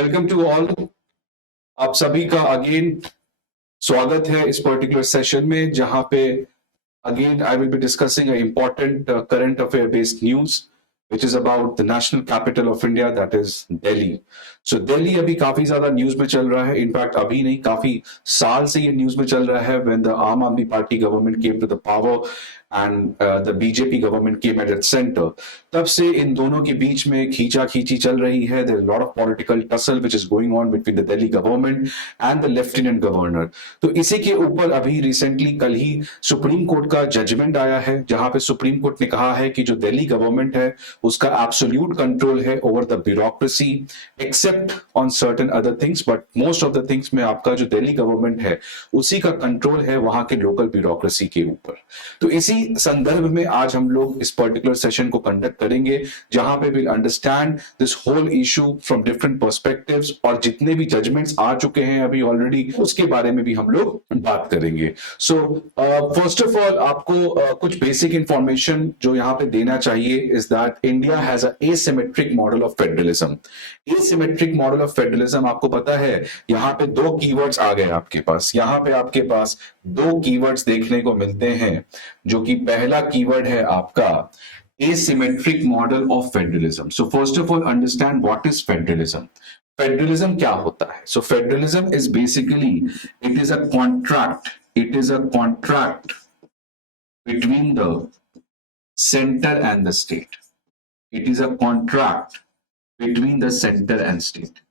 Welcome to all. आप सभी का अगेन स्वागत है इस पर्टिकुलर सेशन में, जहां पे again I will be discussing a important current affair based news which is about the national capital of India, that is Delhi. So Delhi अभी काफी ज्यादा न्यूज में चल रहा है। इनफैक्ट अभी नहीं, काफी साल से ये न्यूज में चल रहा है। when the आम Aadmi party government came to the power and the BJP government came at its center, तब से इन दोनों के बीच में खींचा खींची चल रही है। There is a lot of political tussle which is going on between the Delhi government and the lieutenant governor. तो इसी के ऊपर अभी रिसेंटली कल ही सुप्रीम कोर्ट का जजमेंट आया है, जहां पे सुप्रीम कोर्ट ने कहा है कि जो दिल्ली गवर्नमेंट है उसका एब्सोल्यूट कंट्रोल है over the bureaucracy, except on certain other things, but most of the things में आपका जो दिल्ली गवर्नमेंट है उसी का कंट्रोल है वहां के लोकल ब्यूरोक्रेसी के ऊपर। तो इसी संदर्भ में आज हम लोग इस पर्टिकुलर सेशन को कंडक्ट करेंगे, जहां पे will understand this whole issue from different perspectives, और जितने भी जजमेंट्स आ चुके हैं अभी ऑलरेडी उसके बारे में भी हम लोग बात करेंगे। सो फर्स्ट ऑफ ऑल आपको कुछ बेसिक इंफॉर्मेशन जो यहाँ पे देना चाहिए is that India has a asymmetric model of federalism. Asymmetric model of federalism, आपको पता है यहाँ पे दो कीवर्ड्स आ गए आपके पास। यहाँ पे आपके पास दो कीवर्ड्स देखने को मिलते हैं, जो कि पहला कीवर्ड है आपका asymmetric model of federalism. So first of all, understand what is federalism. Federalism क्या होता है? So federalism is basically, it is a contract. It is a contract between the center and the state. It is a contract between the center and state.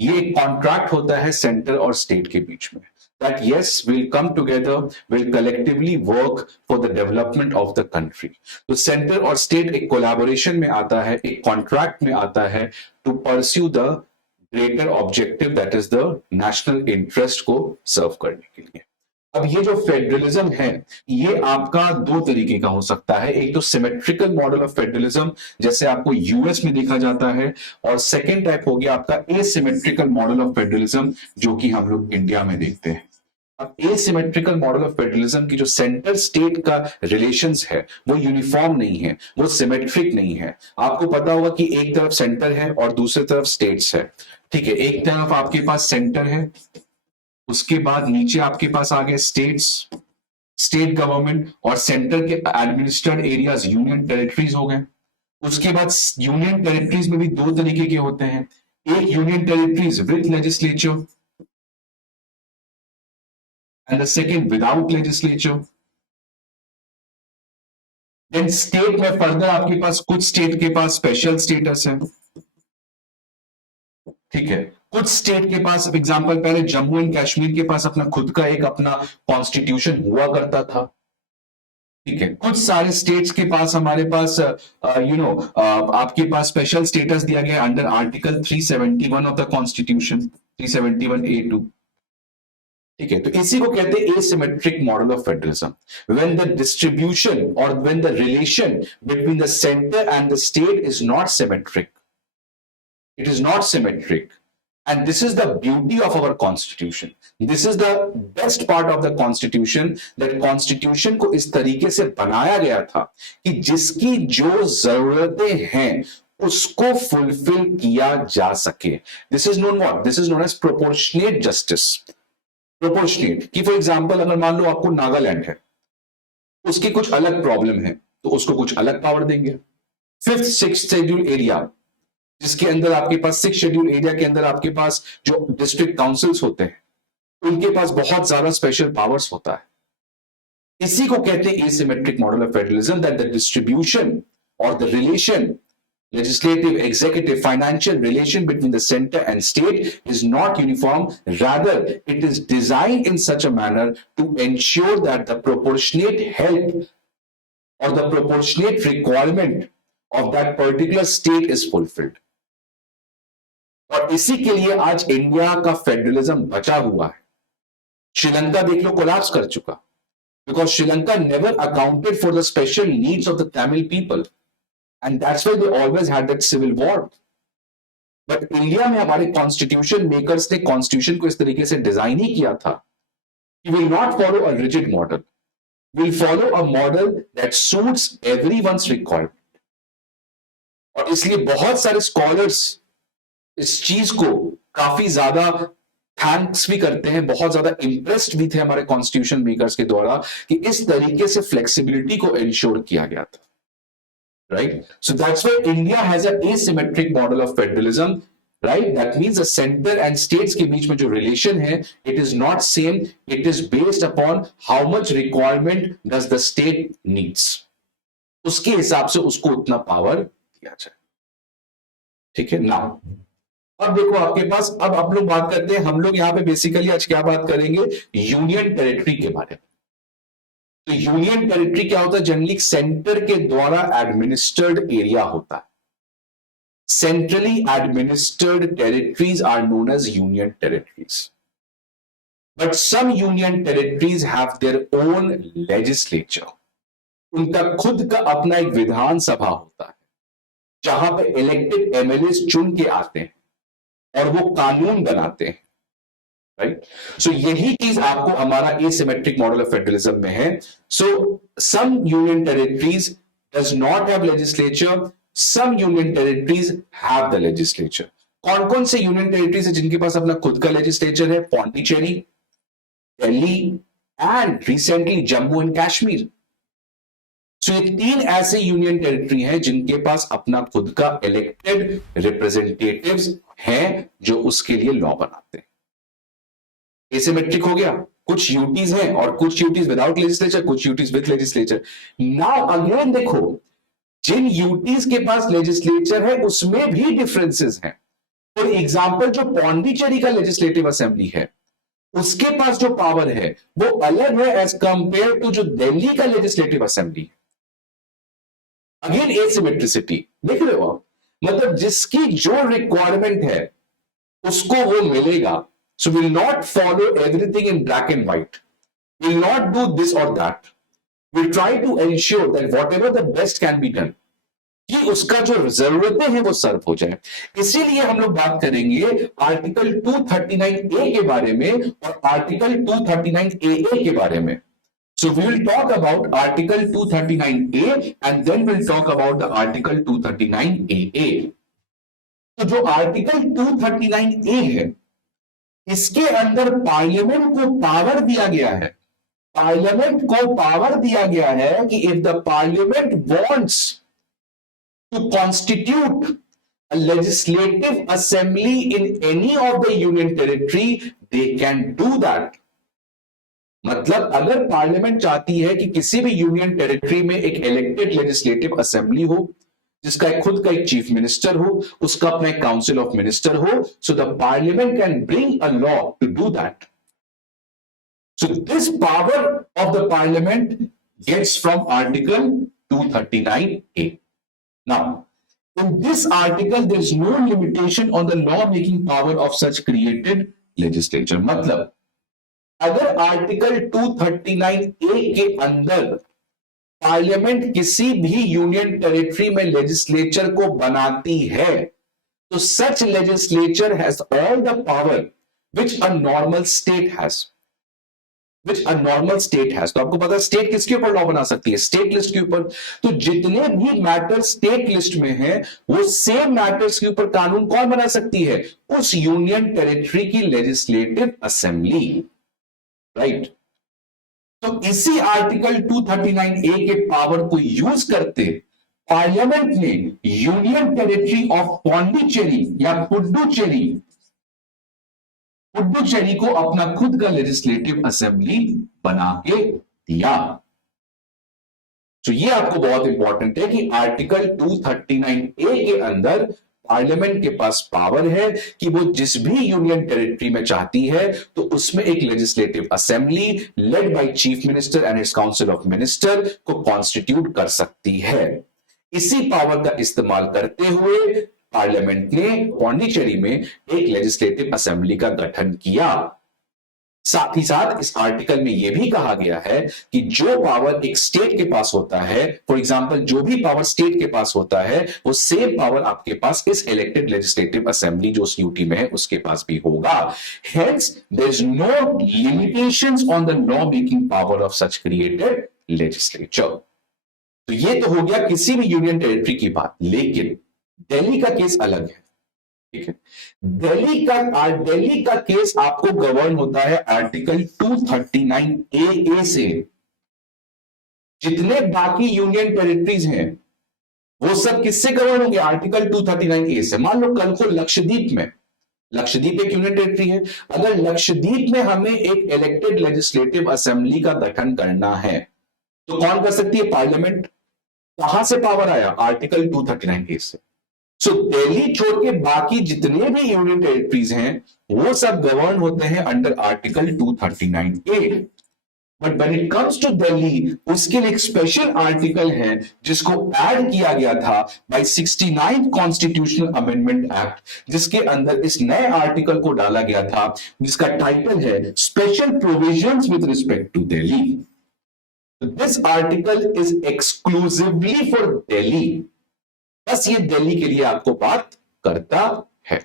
ये एक contract होता है centre और state के बीच में, that yes, we'll come together, we'll collectively work for the development of the country. तो centre और स्टेट एक कोलैबोरेशन में आता है, एक कॉन्ट्रैक्ट में आता है to pursue the greater objective, that is the national interest को सर्व करने के लिए। अब ये जो फेडरलिज्म है ये आपका दो तरीके का हो सकता है। एक तो सिमेट्रिकल मॉडल ऑफ फेडरलिज्म, जैसे आपको यूएस में देखा जाता है, और सेकेंड टाइप हो गया आपका एसिमेट्रिकल मॉडल ऑफ फेडरलिज्म, जो कि हम लोग इंडिया में देखते हैं। अब एसिमेट्रिकल मॉडल ऑफ फेडरलिज्म की जो सेंटर स्टेट का रिलेशंस है वो यूनिफॉर्म नहीं है, वो सिमेट्रिक नहीं है। आपको पता होगा कि एक तरफ सेंटर है और दूसरी तरफ स्टेट्स है, ठीक है। एक तरफ आपके पास सेंटर है, उसके बाद नीचे आपके पास आ गए स्टेट्स, स्टेट गवर्नमेंट, और सेंटर के एडमिनिस्ट्रेटेड एरियाज यूनियन टेरिटरीज हो गए। उसके बाद यूनियन टेरिटरीज में भी दो तरीके के होते हैं, एक union territories with legislature and the second without legislature. Then state में फर्दर आपके पास कुछ स्टेट के पास स्पेशल स्टेटस है, ठीक है। कुछ स्टेट के पास, एग्जांपल पहले जम्मू एंड कश्मीर के पास अपना खुद का एक अपना कॉन्स्टिट्यूशन हुआ करता था, ठीक है। कुछ सारे स्टेट्स के पास हमारे पास आपके पास स्पेशल स्टेटस दिया गया under article 371 of the constitution, 371A2, ठीक है। तो इसी को कहते हैं asymmetric model of federalism, when the distribution और when the relation between the centre and the state is not symmetric, it is not symmetric. And this is the beauty of our constitution. This is the best part of the constitution, that constitution को इस तरीके से बनाया गया था कि जिसकी जो जरूरतें हैं उसको फुलफिल किया जा सके। This is known what? This is known as proportionate justice. Proportionate कि फॉर एग्जाम्पल अगर मान लो आपको नागालैंड है, उसकी कुछ अलग प्रॉब्लम है तो उसको कुछ अलग पावर देंगे। फिफ्थ सिक्स्थ शेड्यूल एरिया, जिसके अंदर आपके पास सिक्स शेड्यूल एरिया के अंदर आपके पास जो डिस्ट्रिक्ट काउंसिल्स होते हैं उनके पास बहुत ज्यादा स्पेशल पावर्स होता है। इसी को कहते हैं asymmetric model of federalism, that the distribution और the relation, legislative, executive, financial relation between the center and state is not uniform. Rather, it is designed in such a manner to ensure that the proportionate help or the proportionate requirement of that particular state is fulfilled. और इसी के लिए आज India का federalism बचा हुआ है। श्रीलंका देख लो कोलैप्स कर चुका, because Sri Lanka never accounted for the special needs of the Tamil people, and that's why they always had that civil war. But India में हमारे कॉन्स्टिट्यूशन मेकर्स ने कॉन्स्टिट्यूशन को इस तरीके से डिजाइन ही किया था कि will not follow a rigid model, will follow a model that suits everyone's requirement. और इसलिए बहुत सारे स्कॉलर्स इस चीज को काफी ज्यादा थैंक्स भी करते हैं, बहुत ज्यादा इंप्रेस्ड भी थे हमारे कॉन्स्टिट्यूशन मेकर्स के द्वारा कि इस तरीके से फ्लेक्सिबिलिटी को इंश्योर किया गया था, right? So that's why India has a asymmetric model of federalism, right? That means the centre and states के बीच में जो रिलेशन है, it is not same, it is based upon how much requirement does the state needs, उसके हिसाब से उसको उतना पावर दिया जाए, ठीक है ना? अब देखो आपके पास, अब आप लोग बात करते हैं, हम लोग यहां पे बेसिकली आज क्या बात करेंगे, यूनियन टेरिटरी के बारे में। तो यूनियन टेरिटरी क्या होता है? जनरली सेंटर के द्वारा एडमिनिस्टर्ड एरिया होता है। Centrally administered territories are known as union territories, but some union territories have their own legislature, उनका खुद का अपना एक विधानसभा होता है जहां पे इलेक्टेड एमएलए चुन के आते हैं और वो कानून बनाते हैं, राइट? सो यही चीज आपको हमारा एसिमेट्रिक मॉडल ऑफ फेडरलिज्म में है। So some union territories does not have legislature, some union territories have the legislature. कौन कौन से यूनियन टेरिटरीज है जिनके पास अपना खुद का लेजिस्लेचर है? Pondicherry, Delhi and recently Jammu and Kashmir. So ये 3 ऐसे यूनियन टेरिटरी हैं जिनके पास अपना खुद का इलेक्टेड रिप्रेजेंटेटिव्स हैं जो उसके लिए लॉ बनाते हैं। एसिमेट्रिक हो गया, कुछ यूटीज हैं और कुछ यूटीज विदाउट लेजिस्लेचर, कुछ UTs with legislature. Now again देखो, जिन यूटीज के पास लेजिस्लेचर है उसमें भी डिफरेंसेस हैं। फॉर एग्जांपल, जो पौंडीचेरी का लेजिस्लेटिव असेंबली है उसके पास जो पावर है वो अलग है एज कंपेयर टू जो दिल्ली का लेजिस्लेटिव असेंबली है। अगेन एसिमेट्रिसिटी देख रहे हो आप, मतलब जिसकी जो रिक्वायरमेंट है उसको वो मिलेगा। So will not follow everything in black and white, will not do this और that, will try to ensure that whatever the best can be done, कि उसका जो जरूरतें हैं वो सर्व हो जाए। इसीलिए हम लोग बात करेंगे आर्टिकल 239A के बारे में और आर्टिकल 239AA के बारे में। So we will talk about Article 239A and then we'll talk about the Article 239AA. तो जो आर्टिकल 239A है इसके अंदर पार्लियामेंट को पावर दिया गया है, पार्लियामेंट को पावर दिया गया है कि if the parliament wants to constitute a legislative assembly in any of the union territory, they can do that. मतलब अगर पार्लियामेंट चाहती है कि किसी भी यूनियन टेरिटरी में एक इलेक्टेड लेजिस्लेटिव असेंबली हो जिसका खुद का एक चीफ मिनिस्टर हो, उसका अपना एक काउंसिल ऑफ मिनिस्टर हो, so the parliament can bring a law to do that. So this power of the parliament gets from article 239A। Now in this article there is no limitation on the law making power of such created legislature। मतलब अगर article 239A के अंदर parliament किसी भी union territory में legislature को बनाती है तो such legislature has all the power which a normal state has, which a normal state has. तो आपको पता है स्टेट किसके ऊपर लॉ बना सकती है? स्टेट लिस्ट के ऊपर। तो जितने भी मैटर स्टेट लिस्ट में हैं वो सेम मैटर्स के ऊपर कानून कौन बना सकती है? उस यूनियन टेरिटरी की लेजिस्लेटिव असेंबली, राइट? तो इसी आर्टिकल 239A के पावर को यूज करते पार्लियामेंट ने यूनियन टेरिटरी ऑफ पौंडीचेरी या पुडुचेरी को अपना खुद का लेजिस्लेटिव असेंबली बना के दिया। तो ये आपको बहुत इंपॉर्टेंट है कि आर्टिकल 239A के अंदर पार्लियामेंट के पास पावर है कि वो जिस भी यूनियन टेरिटरी में चाहती है तो उसमें एक legislative assembly lead by chief minister and it's council of minister को कॉन्स्टिट्यूट कर सकती है। इसी पावर का इस्तेमाल करते हुए पार्लियामेंट ने पौंडीचेरी में एक लेजिस्लेटिव असेंबली का गठन किया। साथ ही साथ इस आर्टिकल में यह भी कहा गया है कि जो पावर एक स्टेट के पास होता है, फॉर एग्जांपल जो भी पावर स्टेट के पास होता है वो सेम पावर आपके पास इस इलेक्टेड लेजिस्लेटिव असेंबली जो यूटी में है उसके पास भी होगा। Hence there is no limitations on the law making power of such created legislature. तो ये तो हो गया किसी भी यूनियन टेरिटरी की बात, लेकिन दिल्ली का केस अलग है। ठीक है। दिल्ली का केस आपको गवर्न होता है आर्टिकल 239 ए से। जितने बाकी यूनियन टेरिटरीज हैं वो सब किससे गवर्न होंगे? आर्टिकल 239 ए से। मान लो कल को लक्षद्वीप एक यूनियन टेरिटरी है, अगर लक्षद्वीप में हमें एक इलेक्टेड लेजिस्लेटिव असेंबली का गठन करना है तो कौन कर सकती है? पार्लियामेंट। कहां से पावर आया? आर्टिकल 239 ए से। सो दिल्ली छोड़ के बाकी जितने भी यूनियन टेरिटरीज हैं वो सब गवर्न होते हैं under article 239 A. But when it comes to Delhi, उसके लिए एक स्पेशल आर्टिकल है जिसको ऐड किया गया था bye 69th constitutional amendment act, जिसके अंदर इस नए आर्टिकल को डाला गया था जिसका टाइटल है special provisions with respect to Delhi. This article is exclusively for Delhi. बस ये दिल्ली के लिए आपको बात करता है।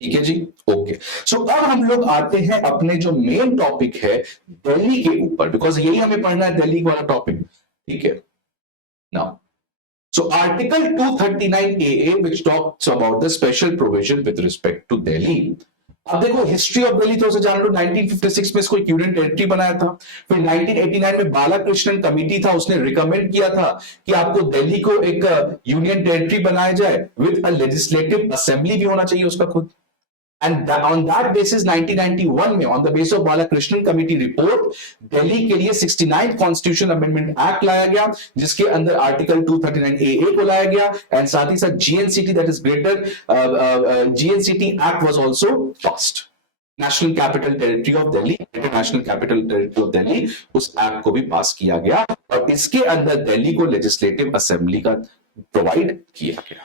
ठीक है जी, ओके। सो अब हम लोग आते हैं अपने जो मेन टॉपिक है दिल्ली के ऊपर, बिकॉज यही हमें पढ़ना है, दिल्ली वाला टॉपिक। ठीक है, now so article 239 A which talks about the special provision with respect to Delhi. अब देखो हिस्ट्री ऑफ दिल्ली थोड़ा सा जान लो। 1956 में इसको एक यूनियन टेरिटरी बनाया था। फिर 1989 में बालाकृष्णन कमेटी था, उसने रिकमेंड किया था कि आपको दिल्ली को एक यूनियन टेरिटरी बनाया जाए विद अ लेजिस्लेटिव असेंबली भी होना चाहिए उसका खुद। एंड ऑन दैट बेसिस 1991 में on the base of Balakrishnan committee report Delhi के लिए 69th कॉन्स्टिट्यूशन अमेंडमेंट एक्ट लाया गया, जिसके अंदर आर्टिकल 239 ए को लाया गया एंड साथ ही साथ GNCT that is greater GNCT act was also passed. National capital territory of Delhi, international capital territory of Delhi, उस एक्ट को भी पास किया गया और इसके अंदर दिल्ली को लेजिस्लेटिव असेंबली का प्रोवाइड किया गया।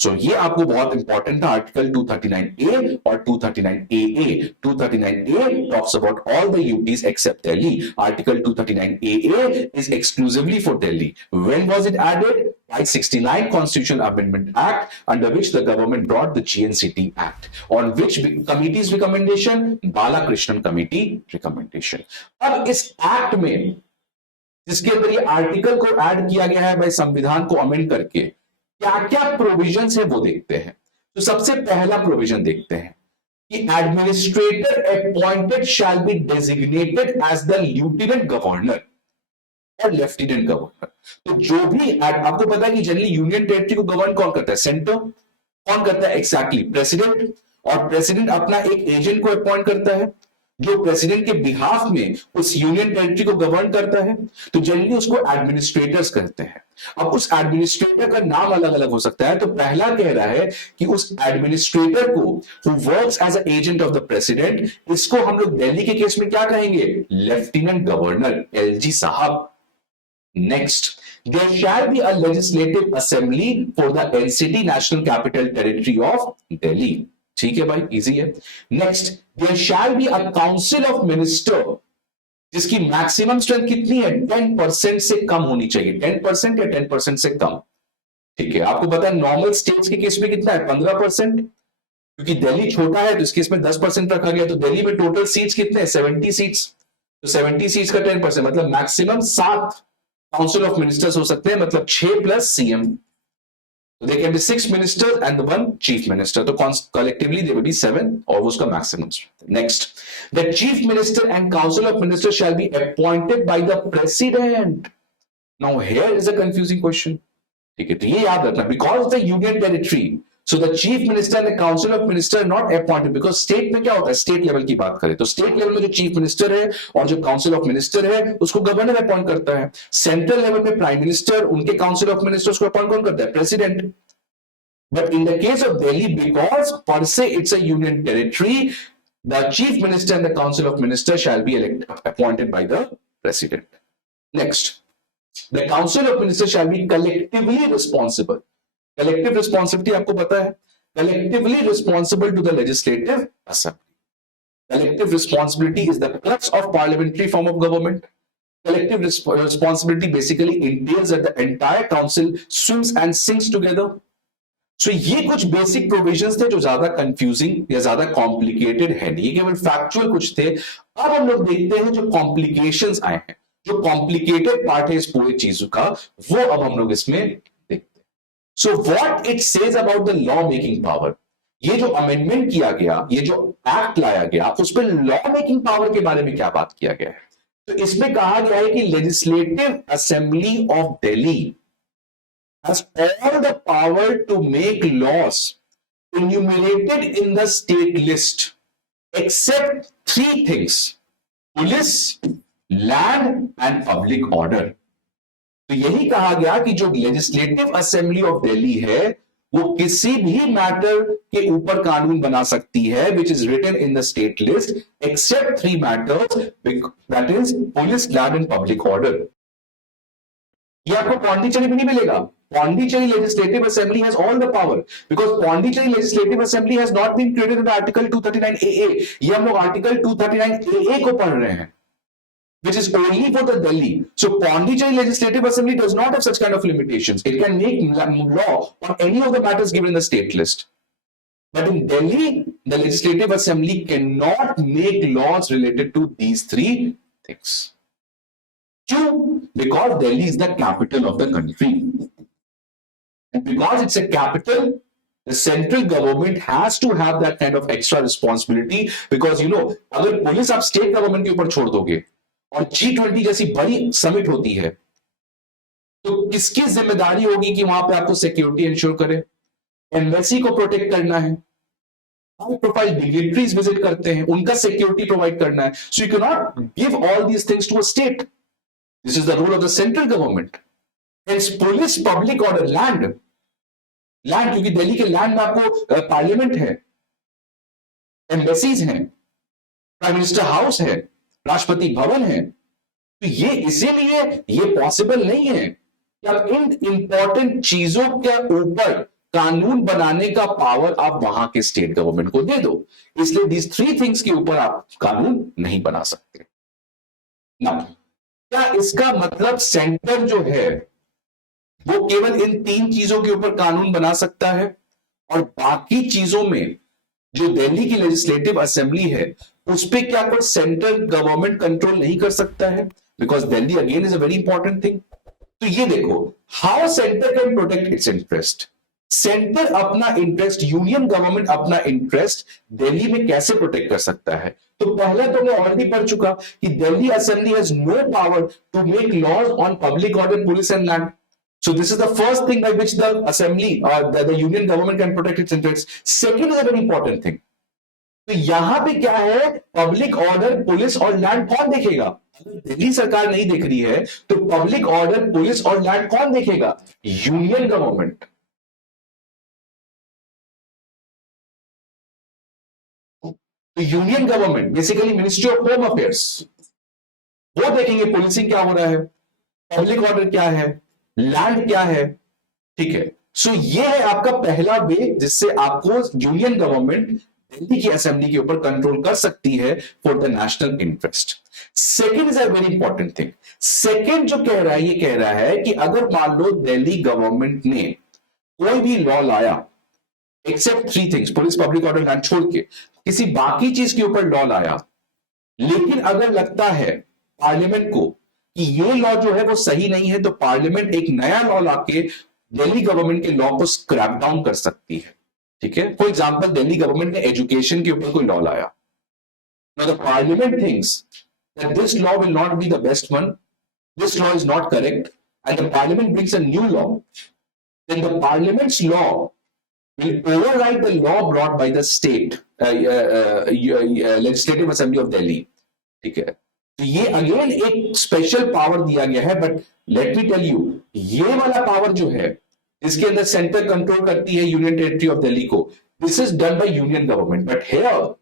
सो ये आपको बहुत इंपॉर्टेंट था आर्टिकल 239 और 239 239 talks about all the UTs except Delhi. Article 239 is exclusively for Delhi. When was it added? By 69 Constitutional Amendment Act, under which the government brought the GNCT Act, on which committee's recommendation? Balakrishnan Committee recommendation. अब इस act में जिसके अंदर ये article को add किया गया है भाई संविधान को अमेंड करके, क्या क्या प्रोविजंस है वो देखते हैं। तो सबसे पहला प्रोविजन देखते हैं कि administrator appointed shall be designated as the lieutenant governor और लेफ्टिनेंट गवर्नर। तो जो भी आपको पता है कि जनरली यूनियन टेरिटरी को गवर्न कौन करता है? सेंटर। कौन करता है? Exactly president. और प्रेसिडेंट अपना एक एजेंट को अपॉइंट करता है जो प्रेसिडेंट के बिहाफ में उस यूनियन टेरिटरी को गवर्न करता है। तो जनरली उसको एडमिनिस्ट्रेटर्स कहते हैं। अब उस एडमिनिस्ट्रेटर का नाम अलग अलग हो सकता है। तो पहला कह रहा है कि उस एडमिनिस्ट्रेटर को who works as a agent of the president, इसको हम लोग दिल्ली के केस में क्या कहेंगे? लेफ्टिनेंट गवर्नर, एलजी साहब। Next, there shall be a legislative assembly for the NCT, National Capital Territory of Delhi. ठीक है भाई, इजी है। Next, there shall be a council of minister जिसकी मैक्सिमम स्ट्रेंथ कितनी है? 10% से कम होनी चाहिए। 10% या 10% से कम। ठीक है, आपको पता है नॉर्मल स्टेट्स के केस में कितना है? 15%। क्योंकि दिल्ली छोटा है तो इस केस में 10% रखा गया। तो दिल्ली में टोटल सीट्स कितने हैं? 70 सीट्स। तो 70 सीट्स का 10% मतलब मैक्सिमम 7 काउंसिल ऑफ मिनिस्टर्स हो सकते हैं, मतलब 6 plus CM. So there can be 6 ministers and the 1 chief minister. So collectively there will be 7 और वो उसका maximum. Next, the chief minister and council of ministers shall be appointed by the president. Now here is a confusing question. ठीक है, तो ये याद रखना, because the union territory, so the chief minister and the council of minister are not appointed, because state में क्या होता है? स्टेट लेवल की बात करें तो स्टेट लेवल में जो चीफ मिनिस्टर है और जो काउंसिल ऑफ मिनिस्टर है उसको गवर्नर अपॉइंट करता है। सेंट्रल लेवल में प्राइम मिनिस्टर, उनके काउंसिल ऑफ मिनिस्टर्स को अपॉइंट कौन करता है? President. But in the case of Delhi, because पर से it's a union territory, the chief minister and the council of ministers shall be appointed by the president. Next, the council of ministers shall be collectively responsible. Collective responsibility आपको पता है, collectively responsible to the legislative assembly. Collective responsibility is the crux of parliamentary form of government. Collective responsibility basically entails that the entire council swims and sinks together. So ये कुछ basic provisions थे जो ज्यादा confusing या ज्यादा complicated है नहीं, ये केवल फैक्चुअल कुछ थे। अब हम लोग देखते हैं जो कॉम्प्लिकेशंस आए हैं, जो कॉम्प्लिकेटेड पार्ट है इस पूरी चीज का, वो अब हम लोग इसमें देखते हैं। So what it says about the law making power, ये जो अमेंडमेंट किया गया, ये जो एक्ट लाया गया, उस पर लॉ मेकिंग पावर के बारे में क्या बात किया गया है? तो इसमें कहा गया है कि legislative assembly of Delhi has all the power to make laws enumerated in the state list except three things: police, land and public order. तो यही कहा गया कि जो लेजिस्लेटिव असेंबली ऑफ दिल्ली है वो किसी भी मैटर के ऊपर कानून बना सकती है which is written in the state list except three matters, that is police, land and public order. ये आपको पौंडीचेरी में नहीं मिलेगा। Pondicherry Legislative Assembly has all the power because Pondicherry Legislative Assembly has not been created under Article 239AA. ये हम लोग Article 239AA को पढ़ रहे हैं, which is only for the Delhi. So Pondicherry Legislative Assembly does not have such kind of limitations. It can make law on any of the matters given in the state list. But in Delhi, the Legislative Assembly cannot make laws related to these three things. Two, because Delhi is the capital of the country. And because it's a capital, the central government has to have that kind of extra responsibility because अगर police आप state government के ऊपर छोड़ दोगे और G20 जैसी बड़ी summit होती है तो किसकी जिम्मेदारी होगी कि वहां पे आपको सिक्योरिटी इंश्योर करे? एम्बेसी को प्रोटेक्ट करना है, हाई प्रोफाइल डिग्निटरीज विजिट करते हैं, उनका सिक्योरिटी प्रोवाइड करना है। So you can not give all these things to a state. This is the rule of the central government. Police, public order, land क्योंकि दिल्ली के लैंड में आपको पार्लियामेंट है, एम्बेसीज हैं, प्राइम मिनिस्टर हाउस है, राष्ट्रपति भवन है। तो ये इसीलिए ये पॉसिबल नहीं है कि आप इन इंपॉर्टेंट चीजों के ऊपर कानून बनाने का पावर आप वहां के स्टेट गवर्नमेंट को दे दो। इसलिए दीज थ्री थिंग्स के ऊपर आप कानून नहीं बना सकते ना। क्या इसका मतलब सेंटर जो है वो केवल इन तीन चीजों के ऊपर कानून बना सकता है और बाकी चीजों में जो दिल्ली की लेजिस्लेटिव असेंबली है उस पर क्या कोई सेंट्रल गवर्नमेंट कंट्रोल नहीं कर सकता है? Because Delhi again is a very important thing. तो ये देखो, how centre can protect it's interest. Centre अपना इंटरेस्ट, यूनियन गवर्नमेंट अपना इंटरेस्ट दिल्ली में कैसे प्रोटेक्ट कर सकता है? तो पहला तो मैं ऑलरेडी पढ़ चुका कि Delhi assembly has no power to make laws on public order, police and land. So this is the first thing by which the assembly or the union government can protect its interests. Second is a very important thing. तो यहां पे क्या है, public order, police और land कौन देखेगा? दिल्ली सरकार नहीं देख रही है तो पब्लिक ऑर्डर, पुलिस और लैंड कौन देखेगा? Union government. तो union government basically ministry of home affairs, वो देखेंगे पुलिसिंग क्या हो रहा है, पब्लिक ऑर्डर क्या है, लैंड क्या है। ठीक है, सो ये है आपका पहला वे जिससे आपको यूनियन गवर्नमेंट दिल्ली की असेंबली के ऊपर कंट्रोल कर सकती है for the national interest. Second is a very important thing. Second जो कह रहा है, ये कह रहा है कि अगर मान लो दिल्ली गवर्नमेंट ने कोई भी लॉ लाया accept three things, police, public order, land छोड़ के किसी बाकी चीज के ऊपर लॉ लाया, लेकिन अगर लगता है पार्लियामेंट को कि ये लॉ जो है वो सही नहीं है तो पार्लियामेंट एक नया लॉ लाके दिल्ली गवर्नमेंट के लॉ को स्क्रैप डाउन कर सकती है। ठीक है, फॉर एग्जांपल दिल्ली गवर्नमेंट ने एजुकेशन के ऊपर कोई लॉ लाया, now the parliament thinks that this law will not be the best one, this law is not correct and the parliament brings a new law, then the parliament's law will override the law brought by the state legislative assembly of Delhi. ठीक है, तो ये again एक special power दिया गया है। But let me tell you, ये वाला पावर जो है इसके अंदर सेंटर कंट्रोल करती है यूनियन टेरिटरी ऑफ दिल्ली को, this is done by union government, but here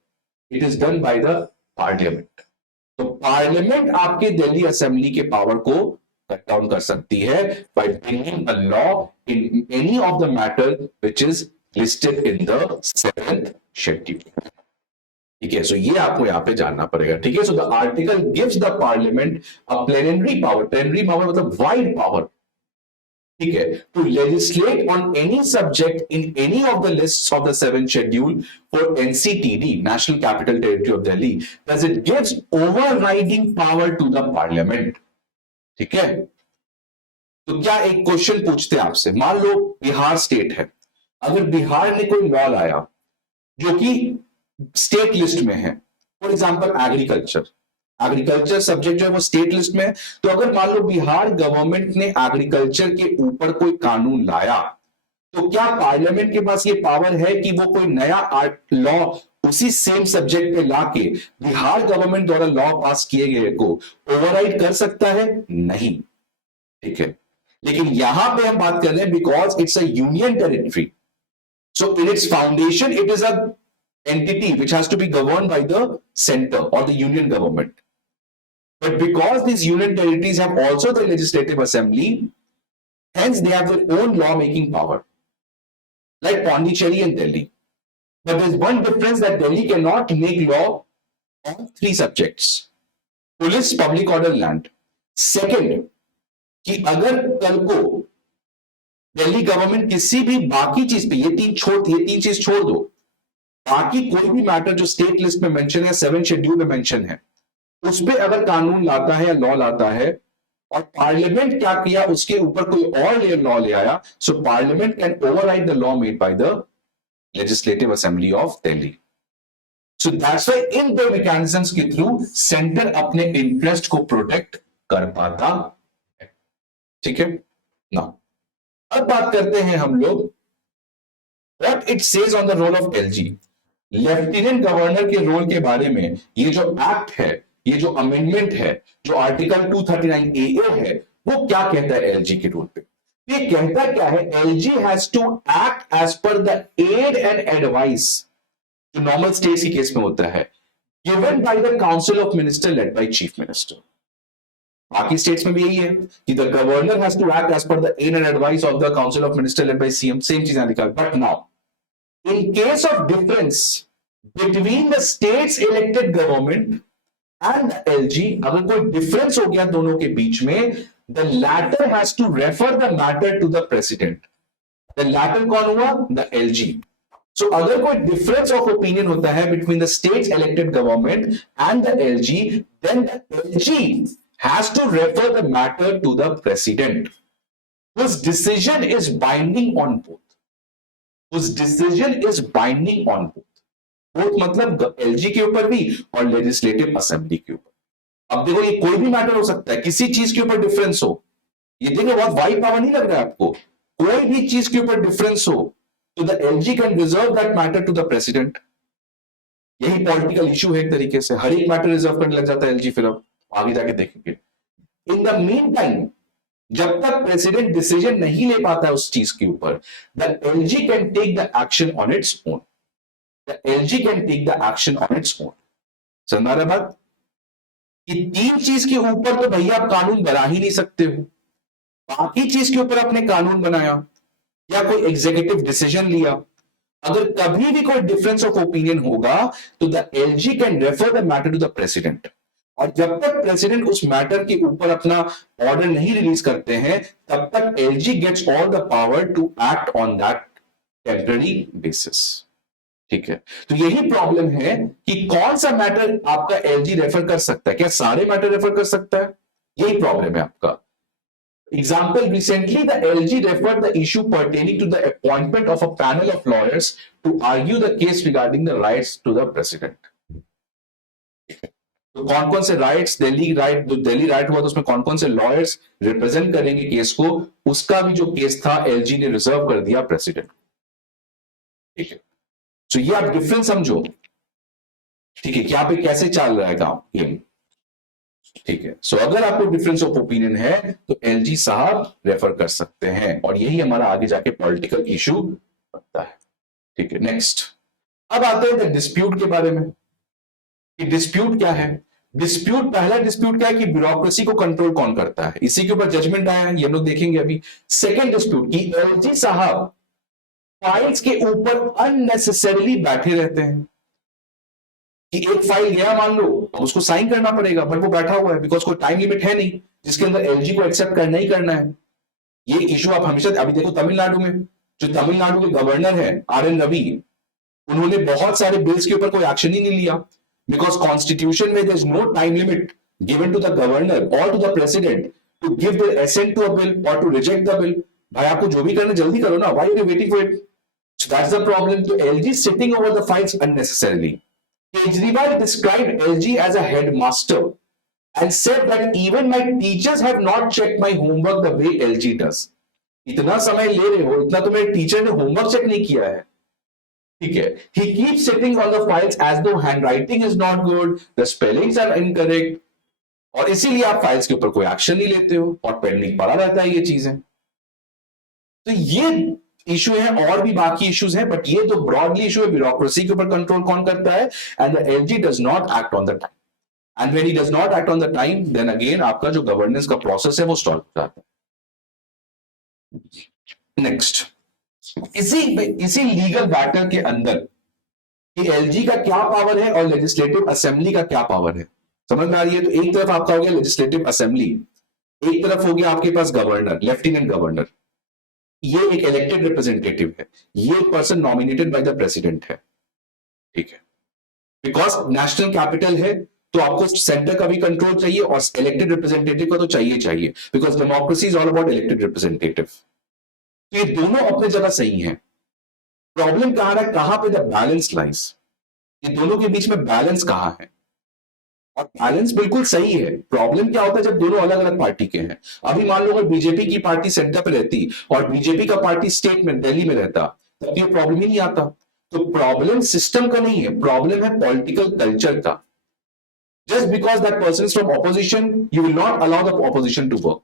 it is done by the parliament. तो पार्लियामेंट आपके दिल्ली असेंबली के पावर को कट डाउन कर सकती है by bringing a law in any of the matter which is listed in the 7th schedule. ठीक है, सो ये आपको यहां पे जानना पड़ेगा। ठीक है, so the article gives the parliament a plenary power, plenary power मतलब वाइड पावर, ठीक है, to legislate on any subject in any of the lists of the 7th schedule for NCTD, national capital territory of Delhi, because it gives overriding power to the parliament. ठीक है, तो क्या एक question पूछते हैं आपसे, मान लो बिहार स्टेट है, अगर बिहार ने कोई लॉ लाया जो कि स्टेट लिस्ट में है, फॉर एग्जांपल एग्रीकल्चर सब्जेक्ट जो है वो स्टेट लिस्ट में है, तो अगर मान लो बिहार गवर्नमेंट ने एग्रीकल्चर के ऊपर कोई कानून लाया, तो क्या पार्लियामेंट के पास ये पावर है कि वो कोई नया लॉ उसी सेम सब्जेक्ट पे लाके बिहार गवर्नमेंट द्वारा लॉ पास किए गए को ओवरराइड कर सकता है? नहीं, ठीक है। लेकिन यहां पे हम बात कर रहे हैं because it's a union territory, so in its foundation it is a entity which has to be governed by the center or the union government, but because these union territories have also the legislative assembly, hence they have their own law making power, like Pondicherry and Delhi. But there's one difference, that Delhi cannot make law on 3 subjects: police, public order, land. Second, कि अगर कल को Delhi government किसी भी बाकी चीज पे, ये तीन चीज छोड़ दो, बाकी कोई भी मैटर जो स्टेट लिस्ट में मेंशन है, 7 शेड्यूल में मेंशन है, उस पे अगर कानून लाता है या लॉ लाता है और पार्लियामेंट क्या किया उसके ऊपर कोई और लॉ ले आया, so parliament can override the law made by the legislative assembly of Delhi. So that's why in the mechanisms के थ्रू सेंटर अपने इंटरेस्ट को प्रोटेक्ट कर पाता है. ठीक है ना. अब बात करते हैं हम लोग what it says on the role of LG. Lieutenant governor के रोल के बारे में ये जो एक्ट है, ये जो अमेंडमेंट है, जो आर्टिकल 239 AA है, वो क्या कहता है एलजी के रोल पे. ये कहता क्या है, LG has to act as per the aid and advice जो नॉर्मल स्टेट्स के केस में होता है, given by the council of minister led by chief minister. बाकी स्टेट्स में भी यही है कि the governor has to act as per the aid and advice of the council of minister led by CM. Same चीज लिखा है. But now in case of difference between the states elected government and the LG, अगर कोई difference हो गया दोनों के बीच में, the latter has to refer the matter to the president. The latter कौन हुआ? The LG. सो अगर कोई डिफरेंस ऑफ ओपिनियन होता है between the states elected government and the LG, then the LG has to refer the matter to the president, whose decision is binding on both. Whose decision is binding on both. Both मतलब LG के ऊपर भी और legislative assembly के ऊपर. अब देखो, ये कोई भी मैटर हो सकता है, किसी चीज के ऊपर डिफरेंस हो. ये देखो बहुत वाइड पावर नहीं लग रहा है आपको. कोई भी चीज के ऊपर डिफरेंस हो तो the LG can reserve that matter to the president. यही पॉलिटिकल इशू है एक तरीके से. हर एक मैटर रिजर्व करने लग जाता है एलजी. फिर अब आगे जाके देखेंगे. इन द मीन टाइम, जब तक प्रेसिडेंट डिसीजन नहीं ले पाता है उस चीज के ऊपर, the LG can take the action on its own. The LG can take the action on its own. समझ रहा बात? कि 3 चीज के ऊपर तो भैया आप कानून बना ही नहीं सकते हो. बाकी चीज के ऊपर आपने कानून बनाया या कोई एग्जीक्यूटिव डिसीजन लिया, अगर कभी भी कोई डिफरेंस ऑफ ओपिनियन होगा तो the LG can refer the matter to the president. और जब तक प्रेसिडेंट उस मैटर के ऊपर अपना ऑर्डर नहीं रिलीज करते हैं, तब तक LG gets all the power to act on that temporary basis. ठीक है. तो यही प्रॉब्लम है कि कौन सा मैटर आपका एलजी रेफर कर सकता है. क्या सारे मैटर रेफर कर सकता है? यही प्रॉब्लम है आपका. Example, recently the LG referred the issue pertaining to the appointment of a panel of lawyers to argue the case regarding the rights to the president. तो कौन कौन से राइट्स, दिल्ली राइट हुआ तो उसमें कौन कौन से लॉयर्स रिप्रेजेंट करेंगे केस को, उसका भी जो केस था एलजी ने रिजर्व कर दिया प्रेसिडेंट. ठीक है. तो ये आप डिफरेंस समझो. ठीक है. यहाँ पे कैसे चल रहा है काम ये. ठीक है. सो अगर आपको डिफरेंस ऑफ ओपिनियन है तो एलजी साहब रेफर कर सकते हैं, और यही हमारा आगे जाके पॉलिटिकल इशू बनता है. ठीक है. नेक्स्ट अब आते हैं डिस्प्यूट के बारे में. डिस्प्यूट क्या है? डिस्प्यूट, पहला डिस्प्यूट क्या है कि ब्यूरोक्रेसी को कंट्रोल कौन करता है, इसी के ऊपर जजमेंट आया है, ये लोग देखेंगे अभी. सेकंड डिस्प्यूट कि एलजी साहब फाइल्स के ऊपर अननेसेसरीली बैठे रहते हैं. कि एक फाइल गया मान लो, उसको साइन करना पड़ेगा, बट वो बैठा हुआ है बिकॉज कोई टाइम लिमिट है नहीं जिसके अंदर एलजी को एक्सेप्ट करना ही करना है. ये इशू आप हमेशा, अभी देखो तमिलनाडु में जो तमिलनाडु के गवर्नर है RN रवि, उन्होंने बहुत सारे बिल्स के ऊपर कोई एक्शन ही नहीं लिया because constitution में there is no time limit given to the governor or to the president to give their assent to a bill or to reject the bill. भाई आपको जो भी करना जल्दी करो ना, why are you waiting for it? So that's the problem. So LG sitting over the files unnecessarily. Kejriwal described LG as a headmaster and said that even my teachers have not checked my homework the way LG does. इतना समय ले रहे हो, इतना तो मेरे teacher ने homework check नहीं किया है, ठीक है. He keeps sitting on the files as though handwriting is not good, the spellings are incorrect, और इसीलिए आप फाइल्स के ऊपर कोई एक्शन नहीं लेते हो और पेंडिंग पड़ा रहता है ये चीजें. तो ये इशू है, और भी बाकी इश्यूज हैं, बट ये तो ब्रॉडली इशू है. ब्यूरोक्रेसी के ऊपर कंट्रोल कौन करता है? And the LG does not act on the time. And when he does not act on the time, then again आपका जो गवर्नेंस का प्रोसेस है वो स्टॉल हो जाता है. नेक्स्ट, इसी लीगल बैटल के अंदर कि एलजी का क्या पावर है और लेजिस्लेटिव असेंबली का क्या पावर है, समझ में आ रही है? तो एक तरफ आपका हो गया लेजिस्लेटिव असेंबली, एक तरफ हो गया आपके पास गवर्नर, लेफ्टिनेंट गवर्नर. ये एक इलेक्टेड रिप्रेजेंटेटिव है, ये एक person nominated by the president है, ठीक है. बिकॉज नेशनल कैपिटल है तो आपको सेंटर का भी कंट्रोल चाहिए और इलेक्टेड रिप्रेजेंटेटिव का तो चाहिए, because democracy is all about elected representative. तो ये दोनों अपने जगह सही है. प्रॉब्लम कहां है, कहां पे द बैलेंस लाइज, ये दोनों के बीच में बैलेंस कहां है? और बैलेंस बिल्कुल सही है. प्रॉब्लम क्या होता है जब दोनों अलग अलग पार्टी के हैं. अभी मान लो अगर बीजेपी की पार्टी सेंटर पे रहती और बीजेपी का पार्टी स्टेट में दिल्ली में रहता, तब ये प्रॉब्लम ही नहीं आता. तो प्रॉब्लम सिस्टम का नहीं है, प्रॉब्लम है पॉलिटिकल कल्चर का. Just because that person is from opposition, you will not allow the opposition to work.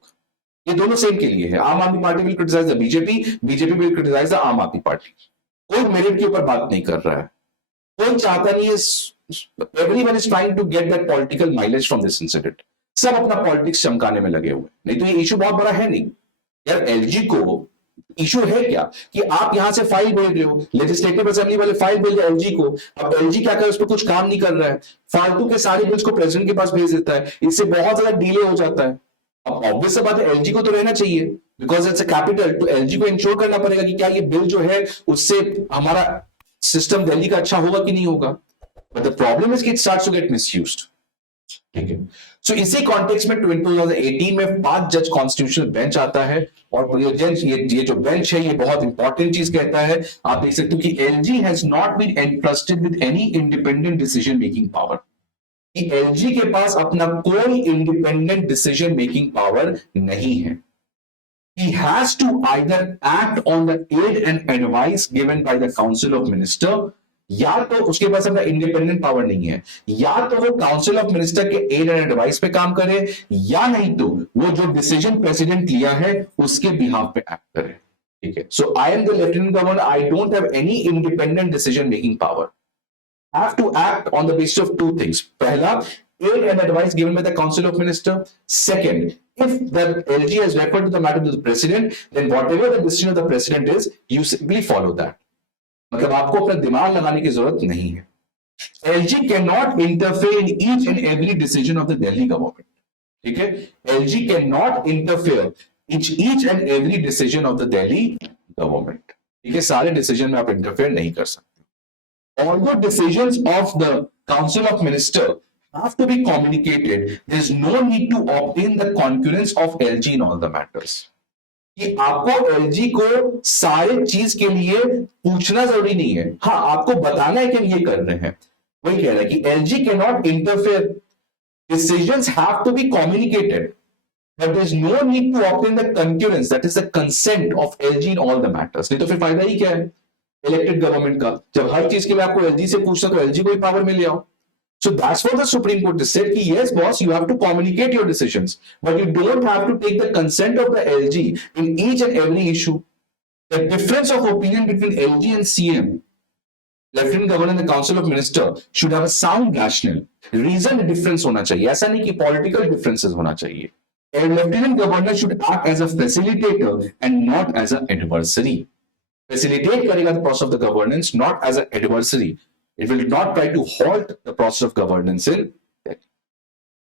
ये दोनों सेम के लिए है. Aam Aadmi Party will criticise the BJP, BJP will criticise the Aam Aadmi party. कोई मेरिट के ऊपर बात नहीं कर रहा है, कोई चाहता नहीं है. Everyone is trying to get that political mileage from this incident. सब अपना पॉलिटिक्स चमकाने में लगे हुए. नहीं तो ये इशू बहुत बड़ा है नहीं यार. एलजी को इशू है क्या कि आप यहां से फाइल भेज रहे हो, लेजिस्लेटिव असेंबली वाले फाइल भेज रहे एलजी को. अब एलजी क्या करे, उस पर कुछ काम नहीं कर रहा है, फालतू के सारे बिल्स को प्रेसिडेंट के पास भेज देता है. इससे बहुत ज्यादा डिले हो जाता है. अब ऑब्वियस बात है एलजी को तो रहना चाहिए, बिकॉज इट्स अ कैपिटल. तो एलजी को इंश्योर करना पड़ेगा कि क्या ये बिल जो है उससे हमारा सिस्टम दिल्ली का अच्छा होगा कि नहीं होगा. But the problem is कि it starts to get misused. ठीक है. So इसी कॉन्टेक्स्ट में 2018 में 5 जज कॉन्स्टिट्यूशनल बेंच आता है और ये जो बेंच है ये बहुत इंपॉर्टेंट चीज कहता है. आप देख सकते हो कि LG has not been entrusted with any independent decision making power. कि एलजी के पास अपना कोई इंडिपेंडेंट डिसीजन मेकिंग पावर नहीं है. He has to either act on the aid and advice given by the Council of Minister, या तो उसके पास अपना इंडिपेंडेंट पावर नहीं है, या तो वो काउंसिल ऑफ मिनिस्टर के एड एंड एडवाइस पे काम करे, या नहीं तो वो जो डिसीजन प्रेसिडेंट लिया है उसके बिहाफ पे एक्ट करे. ठीक है. So I am the lieutenant governor, I don't have any independent decision making power. I have to act on the basis of two things. पहला, aid and advice given by the Council of Minister. Second, if the LG has referred to the matter to the President, then whatever the decision of the President is, you simply follow that. मतलब आपको अपना दिमाग लगाने की जरूरत नहीं है. LG cannot interfere in each and every decision of the Delhi government. ठीक है. LG cannot interfere in each and every decision of the Delhi government. ठीक है. सारे डिसीजन में आप इंटरफेयर नहीं कर सकते. Although decisions of the Council of Ministers have to be communicated, there is no need to obtain the concurrence of LG in all the matters. कि आपको LG को सारे चीज के लिए पूछना जरूरी नहीं है. हाँ, आपको बताना है कि हम ये कर रहे हैं. वही कह रहा है कि LG cannot interfere. Decisions have to be communicated, but there is no need to obtain the concurrence, that is the consent of LG in all the matters. नहीं तो फिर फायदा ही क्या है इलेक्टेड गवर्नमेंट का, जब हर चीज के लिए आपको एलजी से पूछना तो एलजी को ही पावर मिल जाओ. So that's what the supreme court said कि yes boss, you have to communicate your decisions, but you don't have to take the consent of the LG in each and every issue. The difference of opinion between LG and CM, lieutenant governor and the council of minister, should have a sound rational reason. Difference होना चाहिए, ऐसा नहीं कि political differences होना चाहिए. A lieutenant governor should act as a facilitator and not as an adversary. Facilitate करेगा the process of the governance, not as an adversary. It will not try to halt the process of governance in Delhi.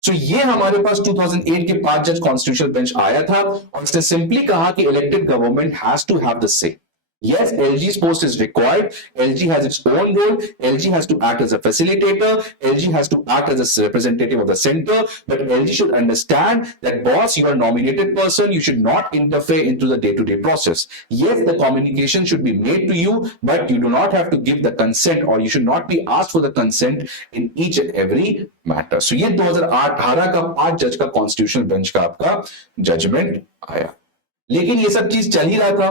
So ये हमारे पास 2008 के 5 जज constitutional bench आया था और इसने simply कहा कि elected government has to have the say. Yes, LG's post is required. LG has its own role. LG has to act as a facilitator. LG has to act as a representative of the center. But LG should understand that, boss, you are a nominated person. You should not interfere into the day-to-day process. Yes, the communication should be made to you, but you do not have to give the consent, or you should not be asked for the consent in each and every matter. So ये 2018 का 5 जज का constitutional bench का आपका judgement आया, लेकिन ये सब चीज चल ही रहा था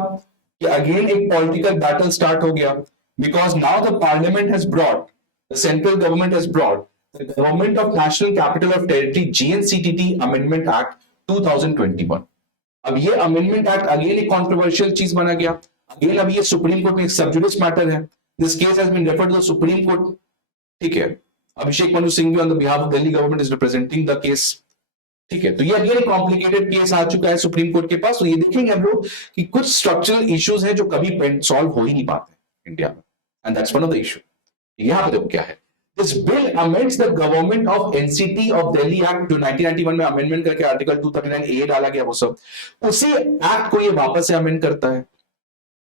कि अगेन एक पॉलिटिकल बैटल स्टार्ट हो गया, because now the parliament has brought, the central government has brought the government of national capital of territory GNCTT amendment act 2021. अब ये अमेंडमेंट एक्ट अगेन एक कॉन्ट्रोवर्शियल चीज बना गया. अगेन अब ये सुप्रीम कोर्ट में एक सब जुडिस मैटर है. This case has been referred to the supreme court. ठीक है, अभिषेक मनु सिंह भी on the behalf of Delhi government is representing the case. ठीक है, तो ये अगेन कॉम्प्लिकेटेड केस आ चुका है सुप्रीम कोर्ट के पास. तो ये देखेंगे हम लोग कि कुछ स्ट्रक्चरल इश्यूज हैं जो कभी सॉल्व हो ही नहीं पाते इंडिया में, and that's one of the issue. यहां पे देखो क्या है. This bill amends the government of NCT of Delhi act, जो 1991 में अमेंडमेंट करके आर्टिकल 239A डाला गया, वो सब उसी एक्ट को ये वापस से अमेंड करता है.